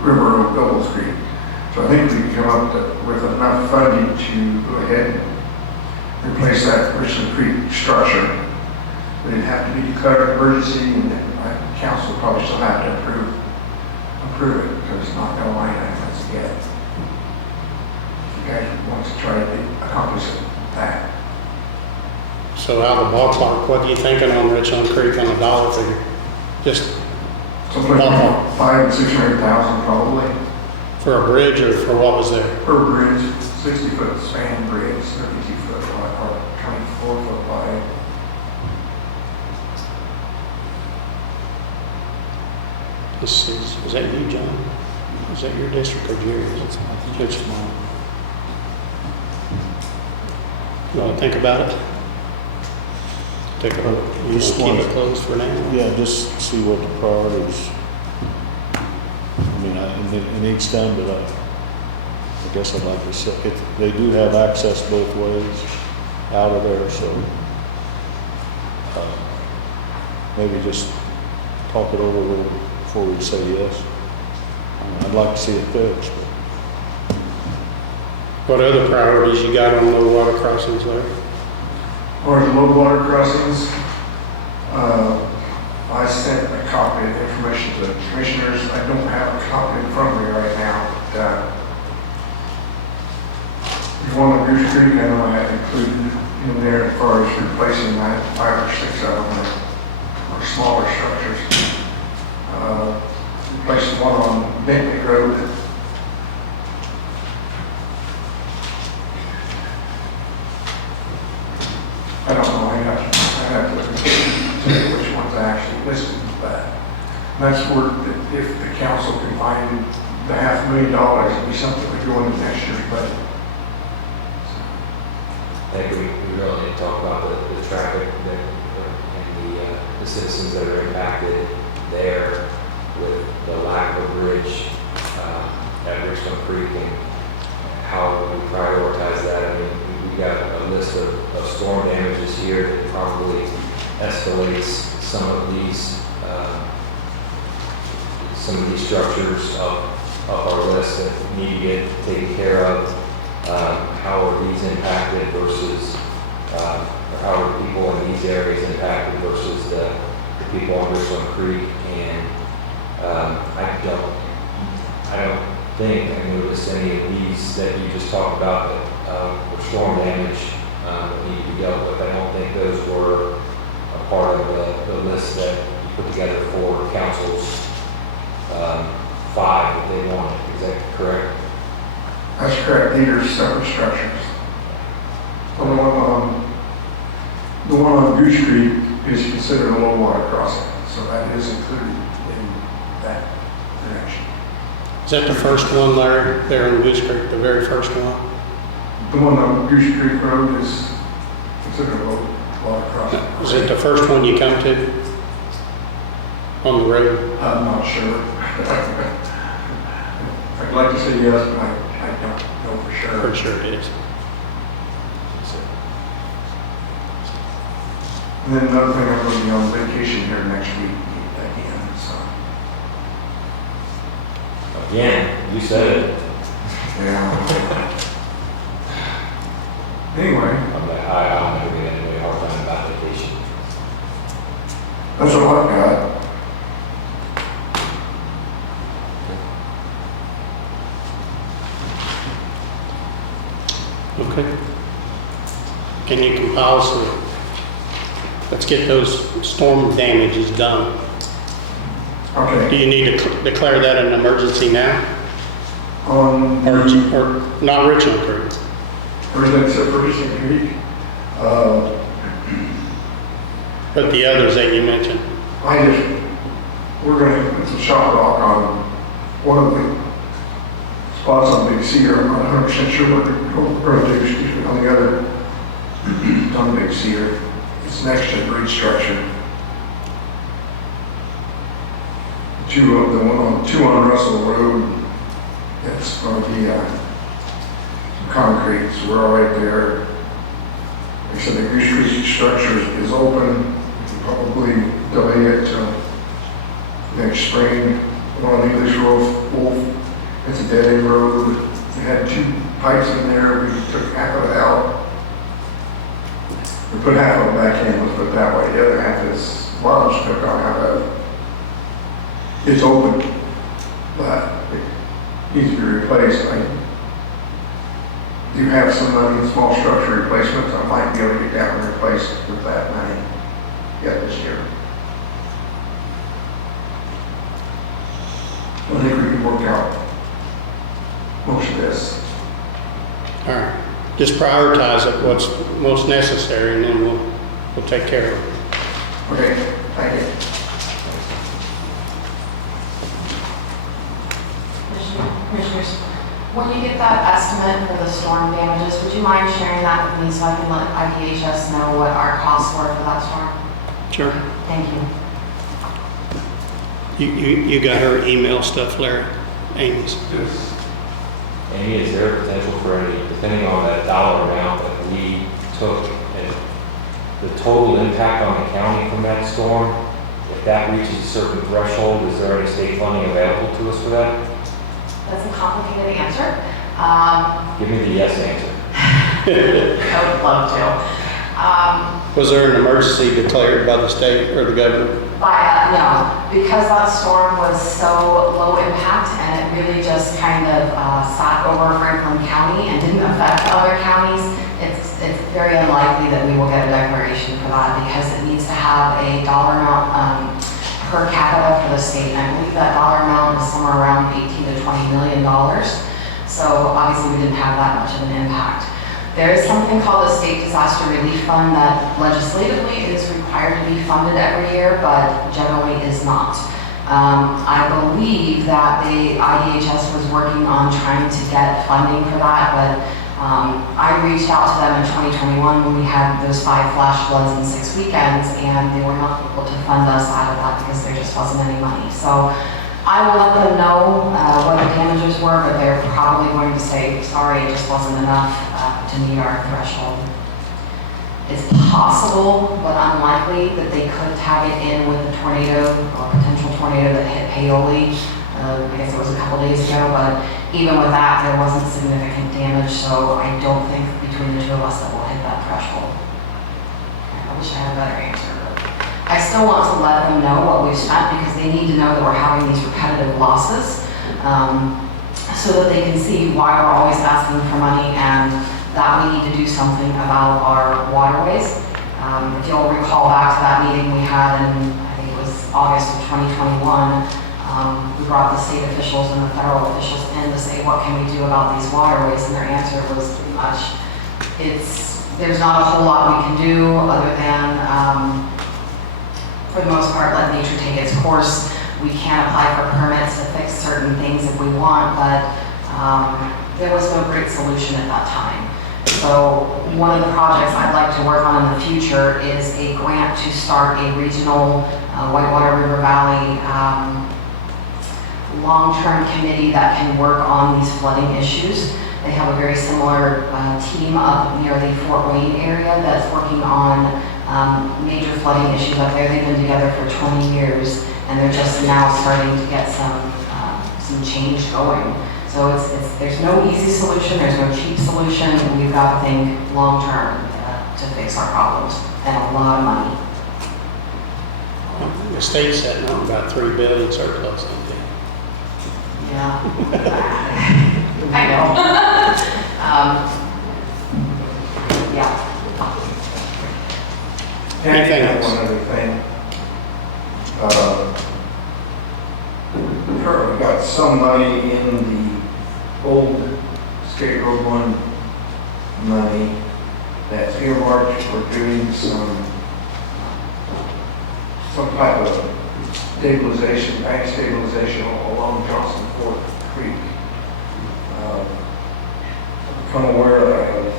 River Road Doubles Creek. So I think we can come up with enough funding to go ahead and replace that Richland Creek structure. But it'd have to be declared emergency, and then council would probably still have to approve it, because it's not gonna line items yet. If you guys want to try to accomplish that. So out of the ballpark, what are you thinking on Richland Creek on a dollar figure? Just Something like ballpark. 500,000 and 600,000 probably For a bridge or for what was there? per bridge, 60-foot span bridge, 32-foot wide, or 24-foot wide. Is that you, John? Is that your district or Jerry's? It's mine. You want to think about it? Take a look. You just keep it closed for now? Yeah, just see what the priorities. I mean, it needs done, but I guess I'd like to say, they do have access both ways out of there, so maybe just talk it over a little before we say yes. I'd like to see it fixed. But What other priorities you got on low water crossings there? Or the low water crossings, I sent a copy of the information to the commissioners. I don't have a copy in front of me right now. But, there's one on Goose Creek, I know I had included in there as far as replacing that 5 or 6 of them or smaller structures. Replacing one on Bentley Road. I don't know, I have to look at which ones I actually listed with that. And that's work that if the council can find the $500,000, it'd be something that would go into next year's budget. I think we really need to talk about the traffic and the citizens that are impacted there with the lack of bridge at Richland Creek and how we prioritize that. I mean, we got a list of storm damages here that probably escalates some of these structures up our list that need to get taken care of. How are these impacted versus, or how are people in these areas impacted versus the people on Richland Creek? And I don't think I noticed any of these that you just talked about that were storm damage that need to be dealt with. I don't think those were a part of the list that you put together for council's 5 that they wanted. Is that correct? That's correct, these are separate structures. The one on Goose Creek is considered a low water crossing, so that is included in that connection. Is that the first one, Larry, there in Goose Creek, the very first one? The one on Goose Creek Road is considered a low water crossing. Is it the first one you come to on the road? I'm not sure. I'd like to say yes, but I don't know for sure. Pretty sure it is. And then another thing, I'm going to be on vacation here next week again, so. Again, you said it. Yeah. Anyway, I'm like, I'm not gonna get anybody hard time about vacation. that's all I've got. Okay. Can you compile some, let's get those storm damages done. Okay. Do you need to declare that an emergency now? On Or not Richland Creek? everything except for Richland Creek, But the others that you mentioned? we're going to put some shot rock on one of the spots on Big Cedar. I'm not 100% sure what we're going to do, excuse me, on the other, on Big Cedar. It's next to the bridge structure. Two on Russell Road, it's going to be some concrete, so we're all right there. Like I said, the Goose Creek structure is open. We can probably delay it till next spring. One on English Wolf, it's a dead end road. It had 2 pipes in there. We took half of it out. We put half of it back in, let's put it that way. The other half is wireless took on out of. It's open, but it needs to be replaced. I do have some money in small structure replacements. I might be able to get that one replaced with that money yet this year. I think we can work out most of this. All right, just prioritize it, what's most necessary, and then we'll take care of it. Okay, thank you. Commissioners, when you get that estimate for the storm damages, would you mind sharing that with me so I can let IDHS know what our costs were for that storm? Sure. Thank you. You got her email stuff, Larry? Amy's? Amy, is there a potential for any, depending on that dollar amount that we took and the total impact on the county from that storm, if that reaches a certain threshold, is there any state funding available to us for that? That's a complicated answer. Give me the yes answer. I would love to. Was there an emergency declared by the state or the governor? No, because that storm was so low impact and it really just kind of sat over Franklin County and didn't affect other counties, it's very unlikely that we will get a declaration for that because it needs to have a dollar amount per capita for the state. And I believe that dollar amount is somewhere around $18 to $20 million. So obviously we didn't have that much of an impact. There is something called the State Disaster Relief Fund that legislatively is required to be funded every year, but generally is not. I believe that the IDHS was working on trying to get funding for that, but I reached out to them in 2021 when we had those 5 flash floods in 6 weekends, and they were not able to fund us out of that because there just wasn't any money. So I will let them know what the damages were, but they're probably going to say, sorry, it just wasn't enough to meet our threshold. It's possible, but unlikely, that they could tag it in with a tornado or potential tornado that hit Paoli. I guess it was a couple days ago, but even with that, there wasn't significant damage, so I don't think between the two of us that we'll hit that threshold. I wish I had a better answer, but I still want to let them know what we've spent because they need to know that we're having these repetitive losses so that they can see why we're always asking for money and that we need to do something about our waterways. If you'll recall back to that meeting we had in, I think it was August of 2021, we brought the state officials and the federal officials in to say, what can we do about these waterways? And their answer was pretty much, there's not a whole lot we can do other than, for the most part, let nature take its course. We can apply for permits to fix certain things if we want, but there was no great solution at that time. So one of the projects I'd like to work on in the future is a grant to start a regional Whitewater River Valley long-term committee that can work on these flooding issues. They have a very similar team up near the Fort Wayne area that's working on major flooding issues up there. They've been together for 20 years and they're just now starting to get some change going. So there's no easy solution, there's no cheap solution. We've got to think long-term to fix our problems and a lot of money. The state's setting on about $3 billion surplus on that. Yeah, I know. Yeah. Anything else? One other thing. Currently got some money in the old State Road 1 money that's earmarked for doing some type of stabilization, bank stabilization along Johnson Fork Creek. I've become aware of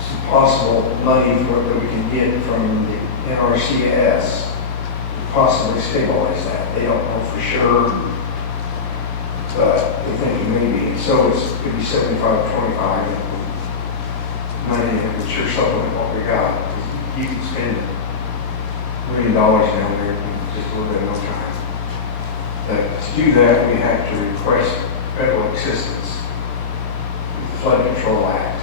some possible money that we can get from the NRCS to possibly stabilize that. They don't know for sure, but they think it may be. So it could be 75-25 money that would sure supplement what we got. You can spend $1 million down there in just a little bit of time. But to do that, we have to request federal assistance with the Flood Control Act.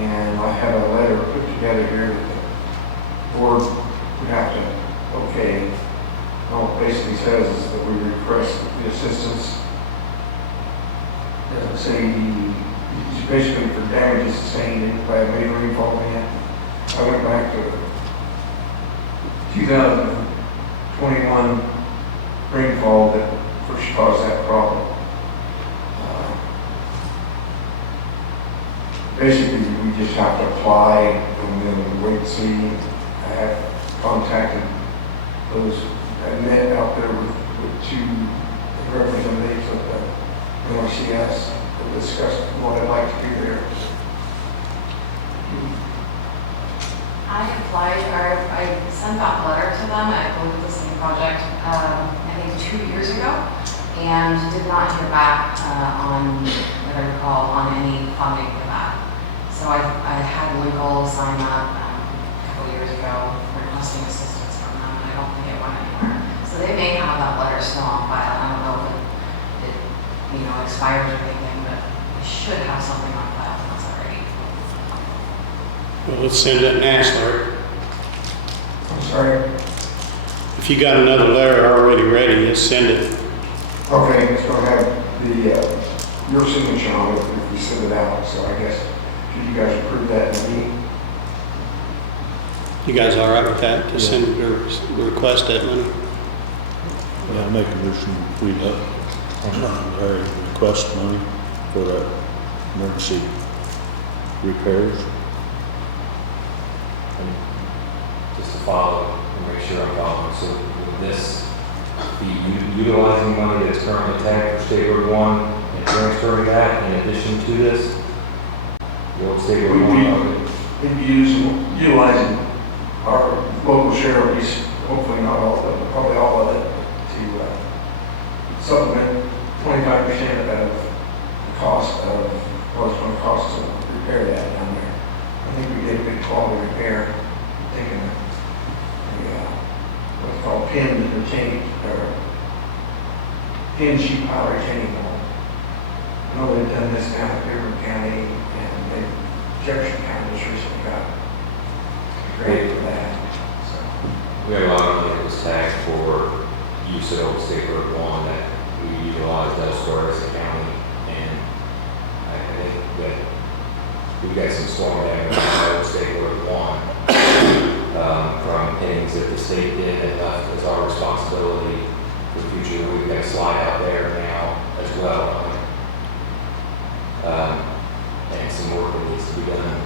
And I have a letter put together here that the board would have to, okay. All it basically says is that we request the assistance. Doesn't say it's basically for damages sustained by a major rainfall event. I went back to 2021 rainfall that first caused that problem. Basically, we just have to apply and then wait and see. I have contacted those I met out there with two representatives of the NRCS to discuss what I'd like to do there. I applied, or I sent that letter to them, I believe the same project, I think 2 years ago, and did not hear back on, what I recall, on any funding for that. So I had Linkel sign up a couple years ago requesting assistance from them, and I don't think it went anywhere. So they may have that letter still on file. I don't know if it expired or anything, but they should have something on file that's already. Well, let's send it and ask, Larry. I'm sorry. If you got another letter already ready, let's send it. Okay, it's going to have the your signature on it if we send it out. So I guess should you guys approve that in a meeting? You guys all right with that, to send or request that money? Yeah, I make a motion, we request money for that emergency repairs. And just to follow and make sure I'm following, so would this be utilizing money that's currently tagged for State Road 1 and transferring that in addition to this? The old State Road 1? We'd be utilizing our local share, at least, hopefully not all of it, probably all of it, to supplement 25% of the cost of what it's going to cost to repair that down there. I think we did a good quality repair, taking what's called pin retaining, or pin sheet pile retaining wall. I know they've done this down at Dearborn County, and Jefferson County just recently got great for that. So. We have a lot of money that was tagged for use at Old State Road 1 that we utilized elsewhere as a county, and I think that we've got some storm damage on Old State Road 1 from things that the state did and left as our responsibility for the future. We've got a slide out there now as well. And some work that needs to be done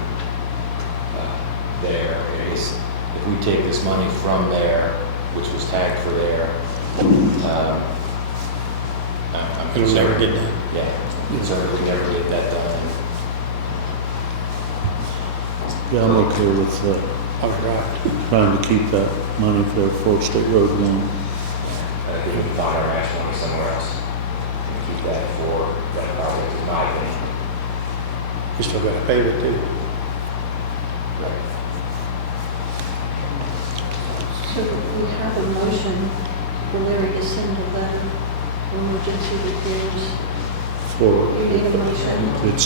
there. If we take this money from there, which was tagged for there, I'm It'll concerned. never get done. Yeah, I'm concerned we never get that done. Yeah, I'm okay with All right. trying to keep that money for Fort State Road 1. I think we can find our match money somewhere else and keep that for that project, in my opinion. You still got to pay it too. Right. So we have a motion for Larry to send a letter for emergency repairs. For, You need a motion? it's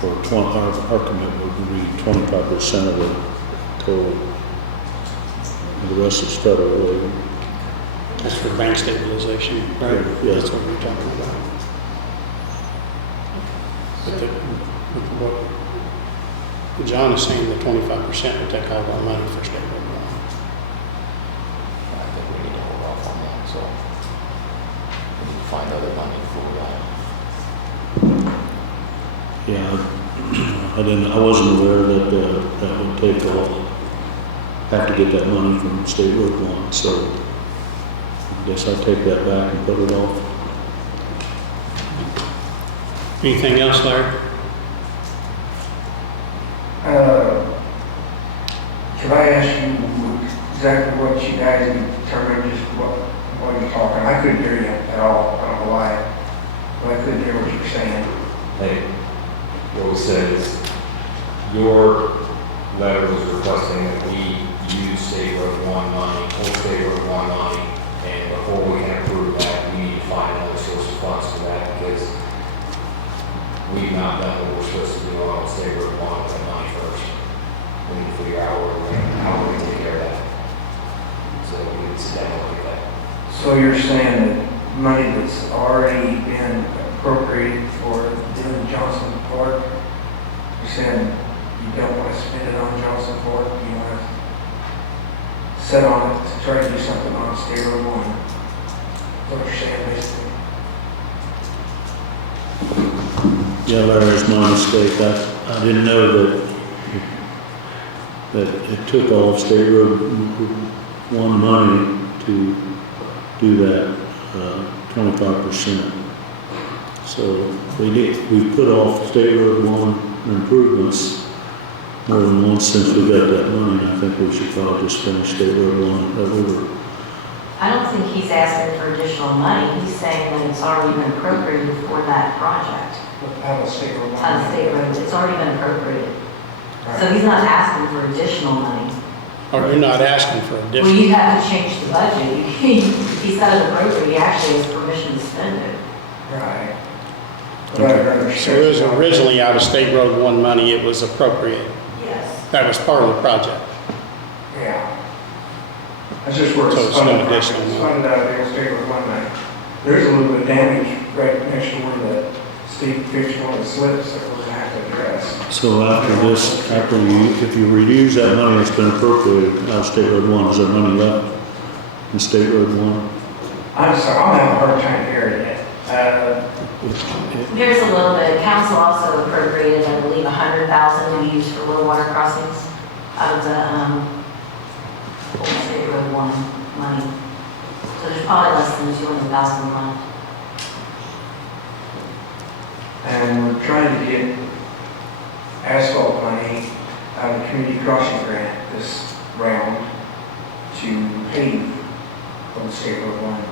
for our commitment would be 25% of the total. And the rest is federal aid. That's for bank stabilization, right? Yeah. That's what we're talking about. What John is saying, the 25% would take all of our money for state road. I think we need to hold off on that, so we need to find other money for that. Yeah, I wasn't aware that that would take have to get that money from State Road 1, so I guess I'll take that back and put it off. Anything else, Larry? Can I ask you exactly what you guys determined, just what you're talking? I couldn't hear you at all. I don't know why, but I couldn't hear what you were saying. Hey, what we said is your letter was requesting that we use State Road 1 money, Old State Road 1 money, and before we can approve that, we need to find another source of funds for that, because we've not done what we're supposed to do on State Road 1 with the money first. We need to figure out how we're going to take care of that. So we need to sit down and look at that. So you're saying that money that's already been appropriated for doing Johnson Park, you're saying you don't want to spend it on Johnson Park, you want to set on it to try to do something on State Road 1? That's what you're saying basically? Yeah, Larry, it's my mistake. I didn't know that it took all of State Road 1 money to do that, 25%. So we've put off State Road 1 improvements more than once since we got that money, and I think we should probably just finish State Road 1 that we were. I don't think he's asking for additional money. He's saying that it's already been appropriated for that project. Out of State Road 1? Out of State Road, it's already been appropriated. So he's not asking for additional money. Or you're not asking for Well, additional. you have to change the budget. He's got it appropriate, he actually has permission to spend it. Right. So it was originally out of State Road 1 money, it was appropriate. Yes. That was part of the project. Yeah. That's just where So it's it's no funded. additional It's money. funded out of the State Road 1 money. There's a little bit of damage right next to where the Steve fixed one of the slips that we're going to have to address. So if you reuse that money that's been appropriated out of State Road 1, is there money left in State Road 1? I'm sorry, I'm having a hard time hearing it. There's a little bit. Council also appropriated, I believe, $100,000 to be used for low water crossings out of the old State Road 1 money. So there's probably less than $200,000 left. And we're trying to get asphalt money out of the community crossing grant this round to pave on the State Road 1.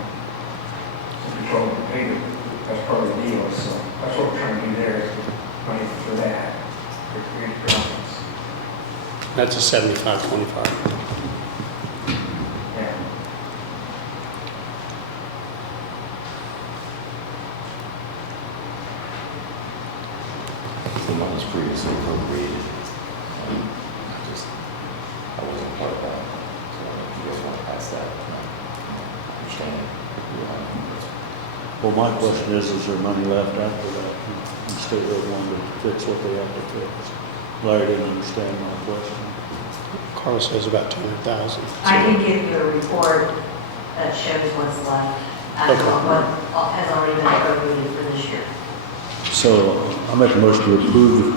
To control the paving, that's part of the deal, so that's what we're trying to do there, is money for that, for community crossings. That's a 75-25. Yeah. The money's previously appropriated. I wasn't part of that. So if you guys want to pass that, I understand. Well, my question is there money left after that in State Road 1 to fix what they have to fix? Larry didn't understand my question. Carl says about 200,000. I can give you a report that shows what's left after what has already been appropriated for this year. So I make a motion to approve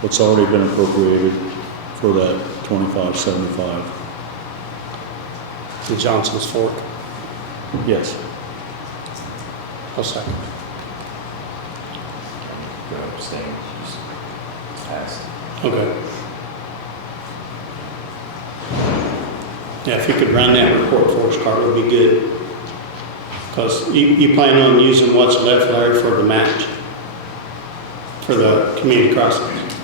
what's already been appropriated for that 2575. The Johnson's Fork. Yes. I'll second. You're abstaining, just passed. Okay. Yeah, if you could run that report for us, Carl, it would be good. Because you plan on using what's left, Larry, for the match? For the community crossings?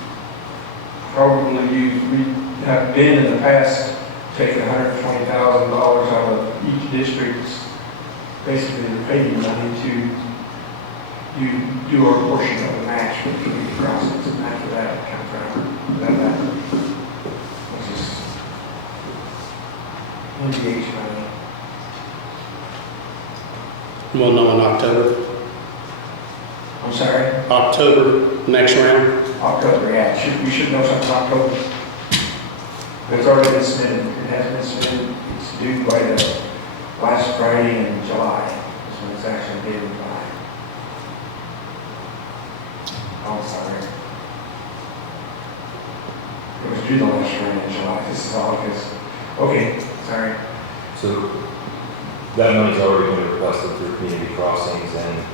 Probably we have been in the past taking $120,000 out of each district's, basically the paving money to do our portion of the match with community crossings, and after that come from that which is MDH money. We'll know in October. I'm sorry? October, next round? October, yeah, we should know something October. It's already been submitted, it has been submitted, it's due by the last Friday in July, is when it's actually due by. Oh, sorry. It was due the last Friday in July, this is August. Okay, sorry. So that money's already been requested through community crossings and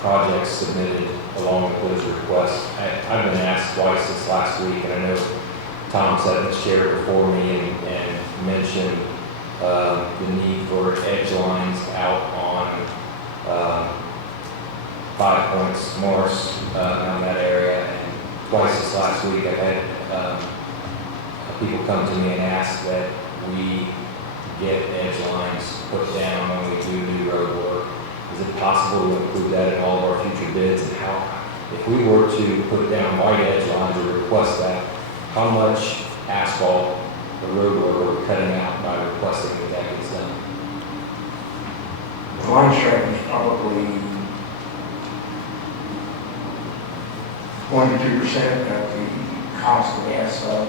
projects submitted along with those requests. I've been asked twice this last week, and I know Tom sat in his chair before me and mentioned the need for edge lines out on 5 Points Morris around that area. And twice this last week I've had people come to me and ask that we get edge lines put down when we do new road work. Is it possible to include that in all of our future bids? And how, if we were to put down white edge lines or request that, how much asphalt the road work are we cutting out by requesting that that gets done? The line striping is probably 1 to 2% of the cost of the asphalt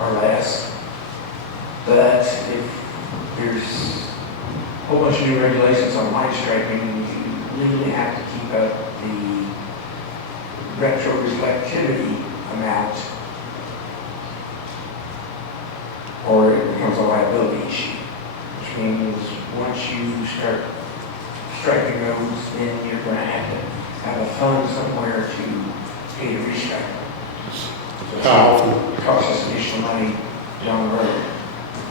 or less. But if there's a whole bunch of new regulations on line striping, you really have to keep up the retroreflectivity amount, or it becomes a liability issue. Which means once you start striping roads, then you're going to have a fund somewhere to pay to restripe. How often? It costs us additional money down the road.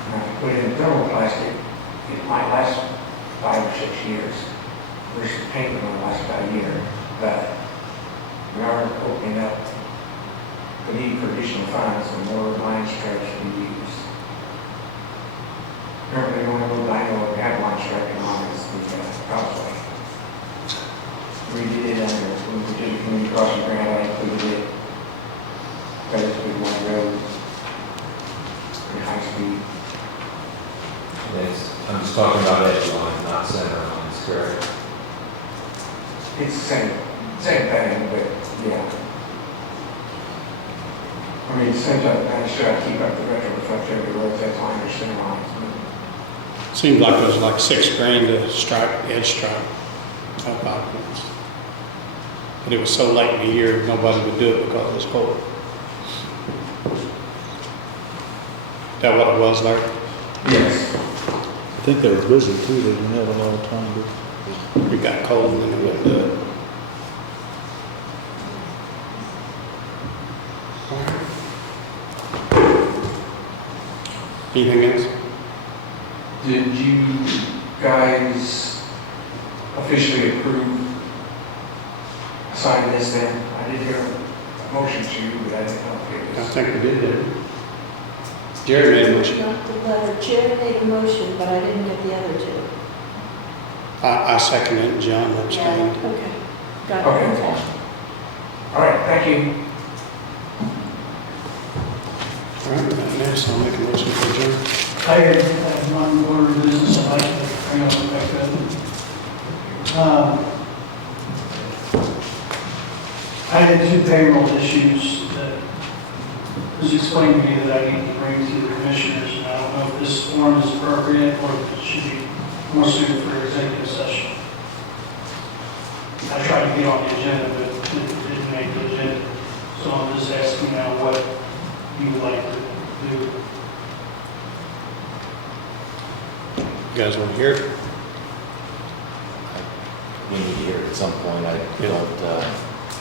Now, if you put it in thermoplastic, it might last 5 or 6 years. Versus paint will last about a year. But we are opening up the need for additional funds and more line stripes to be used. Currently, the only road I know we have line striping on is the causeway. We did it when we did the community crossing grant, I included it. Because it's a big one road, pretty high speed. I'm just talking about edge lines, not center lines, correct? It's the same thing, but yeah. I mean, at the same time, I should I keep up the retroreflectivity roads, that's why I understand lines. Seemed like it was like $6,000 to stripe, edge stripe. I thought it was. But it was so late in the year, nobody would do it because it was cold. That what it was, Larry? Yes. I think they were busy too, they didn't have a lot of time to. It got cold and then it wouldn't do it. Anything else? Did you guys officially approve signing this then? I did hear a motion to, but I didn't know if it I was. think we did that. Jerry made a motion. Not the letter. Chair made a motion, but I didn't get the other two. I second it, John abstained. Okay. Got Okay. it. All right, thank you. All right, next I'll make a motion for adjourn. I have one order of business I'd like to bring up back up. I had 2 payroll issues that was explained to me that I need to bring to the commissioners, and I don't know if this form is appropriate or if it should be more suited for executive session. I tried to get on the agenda, but it didn't make the agenda. So I'm just asking now what you would like to do. You guys want to hear it? We need to hear it at some point. I Yeah. don't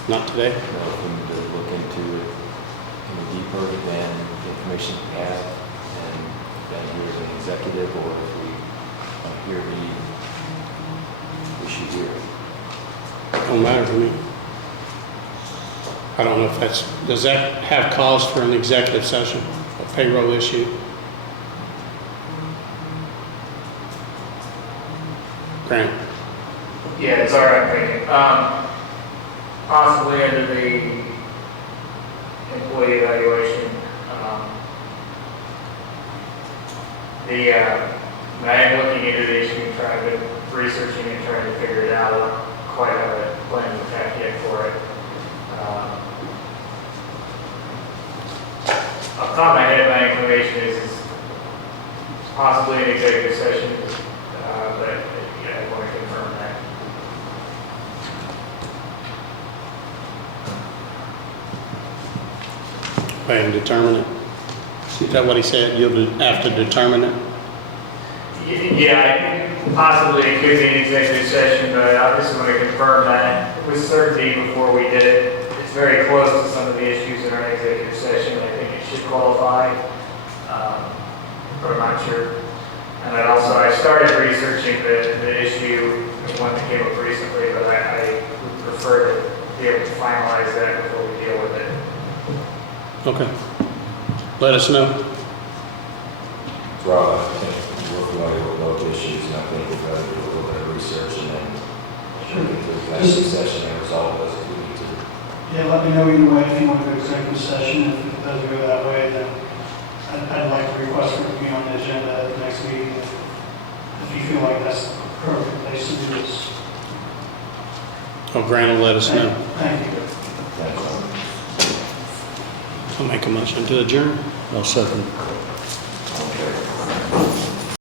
Not today? know if we need to look into it any deeper than the information we have and then hear the executive, or if we hear we should hear it. Don't matter to me. I don't know if that's, does that have cause for an executive session, a payroll issue? Grant? Yeah, it's all right, thinking. Possibly under the employee evaluation, I am looking into the issue, trying to, researching and trying to figure it out. I don't quite have a plan of attack yet for it. Off the top of my head, my inclination is possibly an executive session, but I want to confirm that. And determine it? Is that what he said? You'll have to determine it? Yeah, possibly it could be an executive session, but I just want to confirm that with certainty before we did it. It's very close to some of the issues in our executive session. I think it should qualify, but I'm not sure. And I started researching the issue, the one that came up recently, but I would prefer to be able to finalize that before we deal with it. Okay. Let us know. Rob, I think we're familiar with both issues, and I think we're going to do a little bit of research and then executive session and resolve those if we need to. Yeah, let me know either way if you want to go executive session. If it doesn't go that way, then I'd like to request for it to be on the agenda at the next meeting if you feel like that's the appropriate place to do this. Oh, Grant will let us know. Thank you. I'll make a motion to adjourn. I'll second.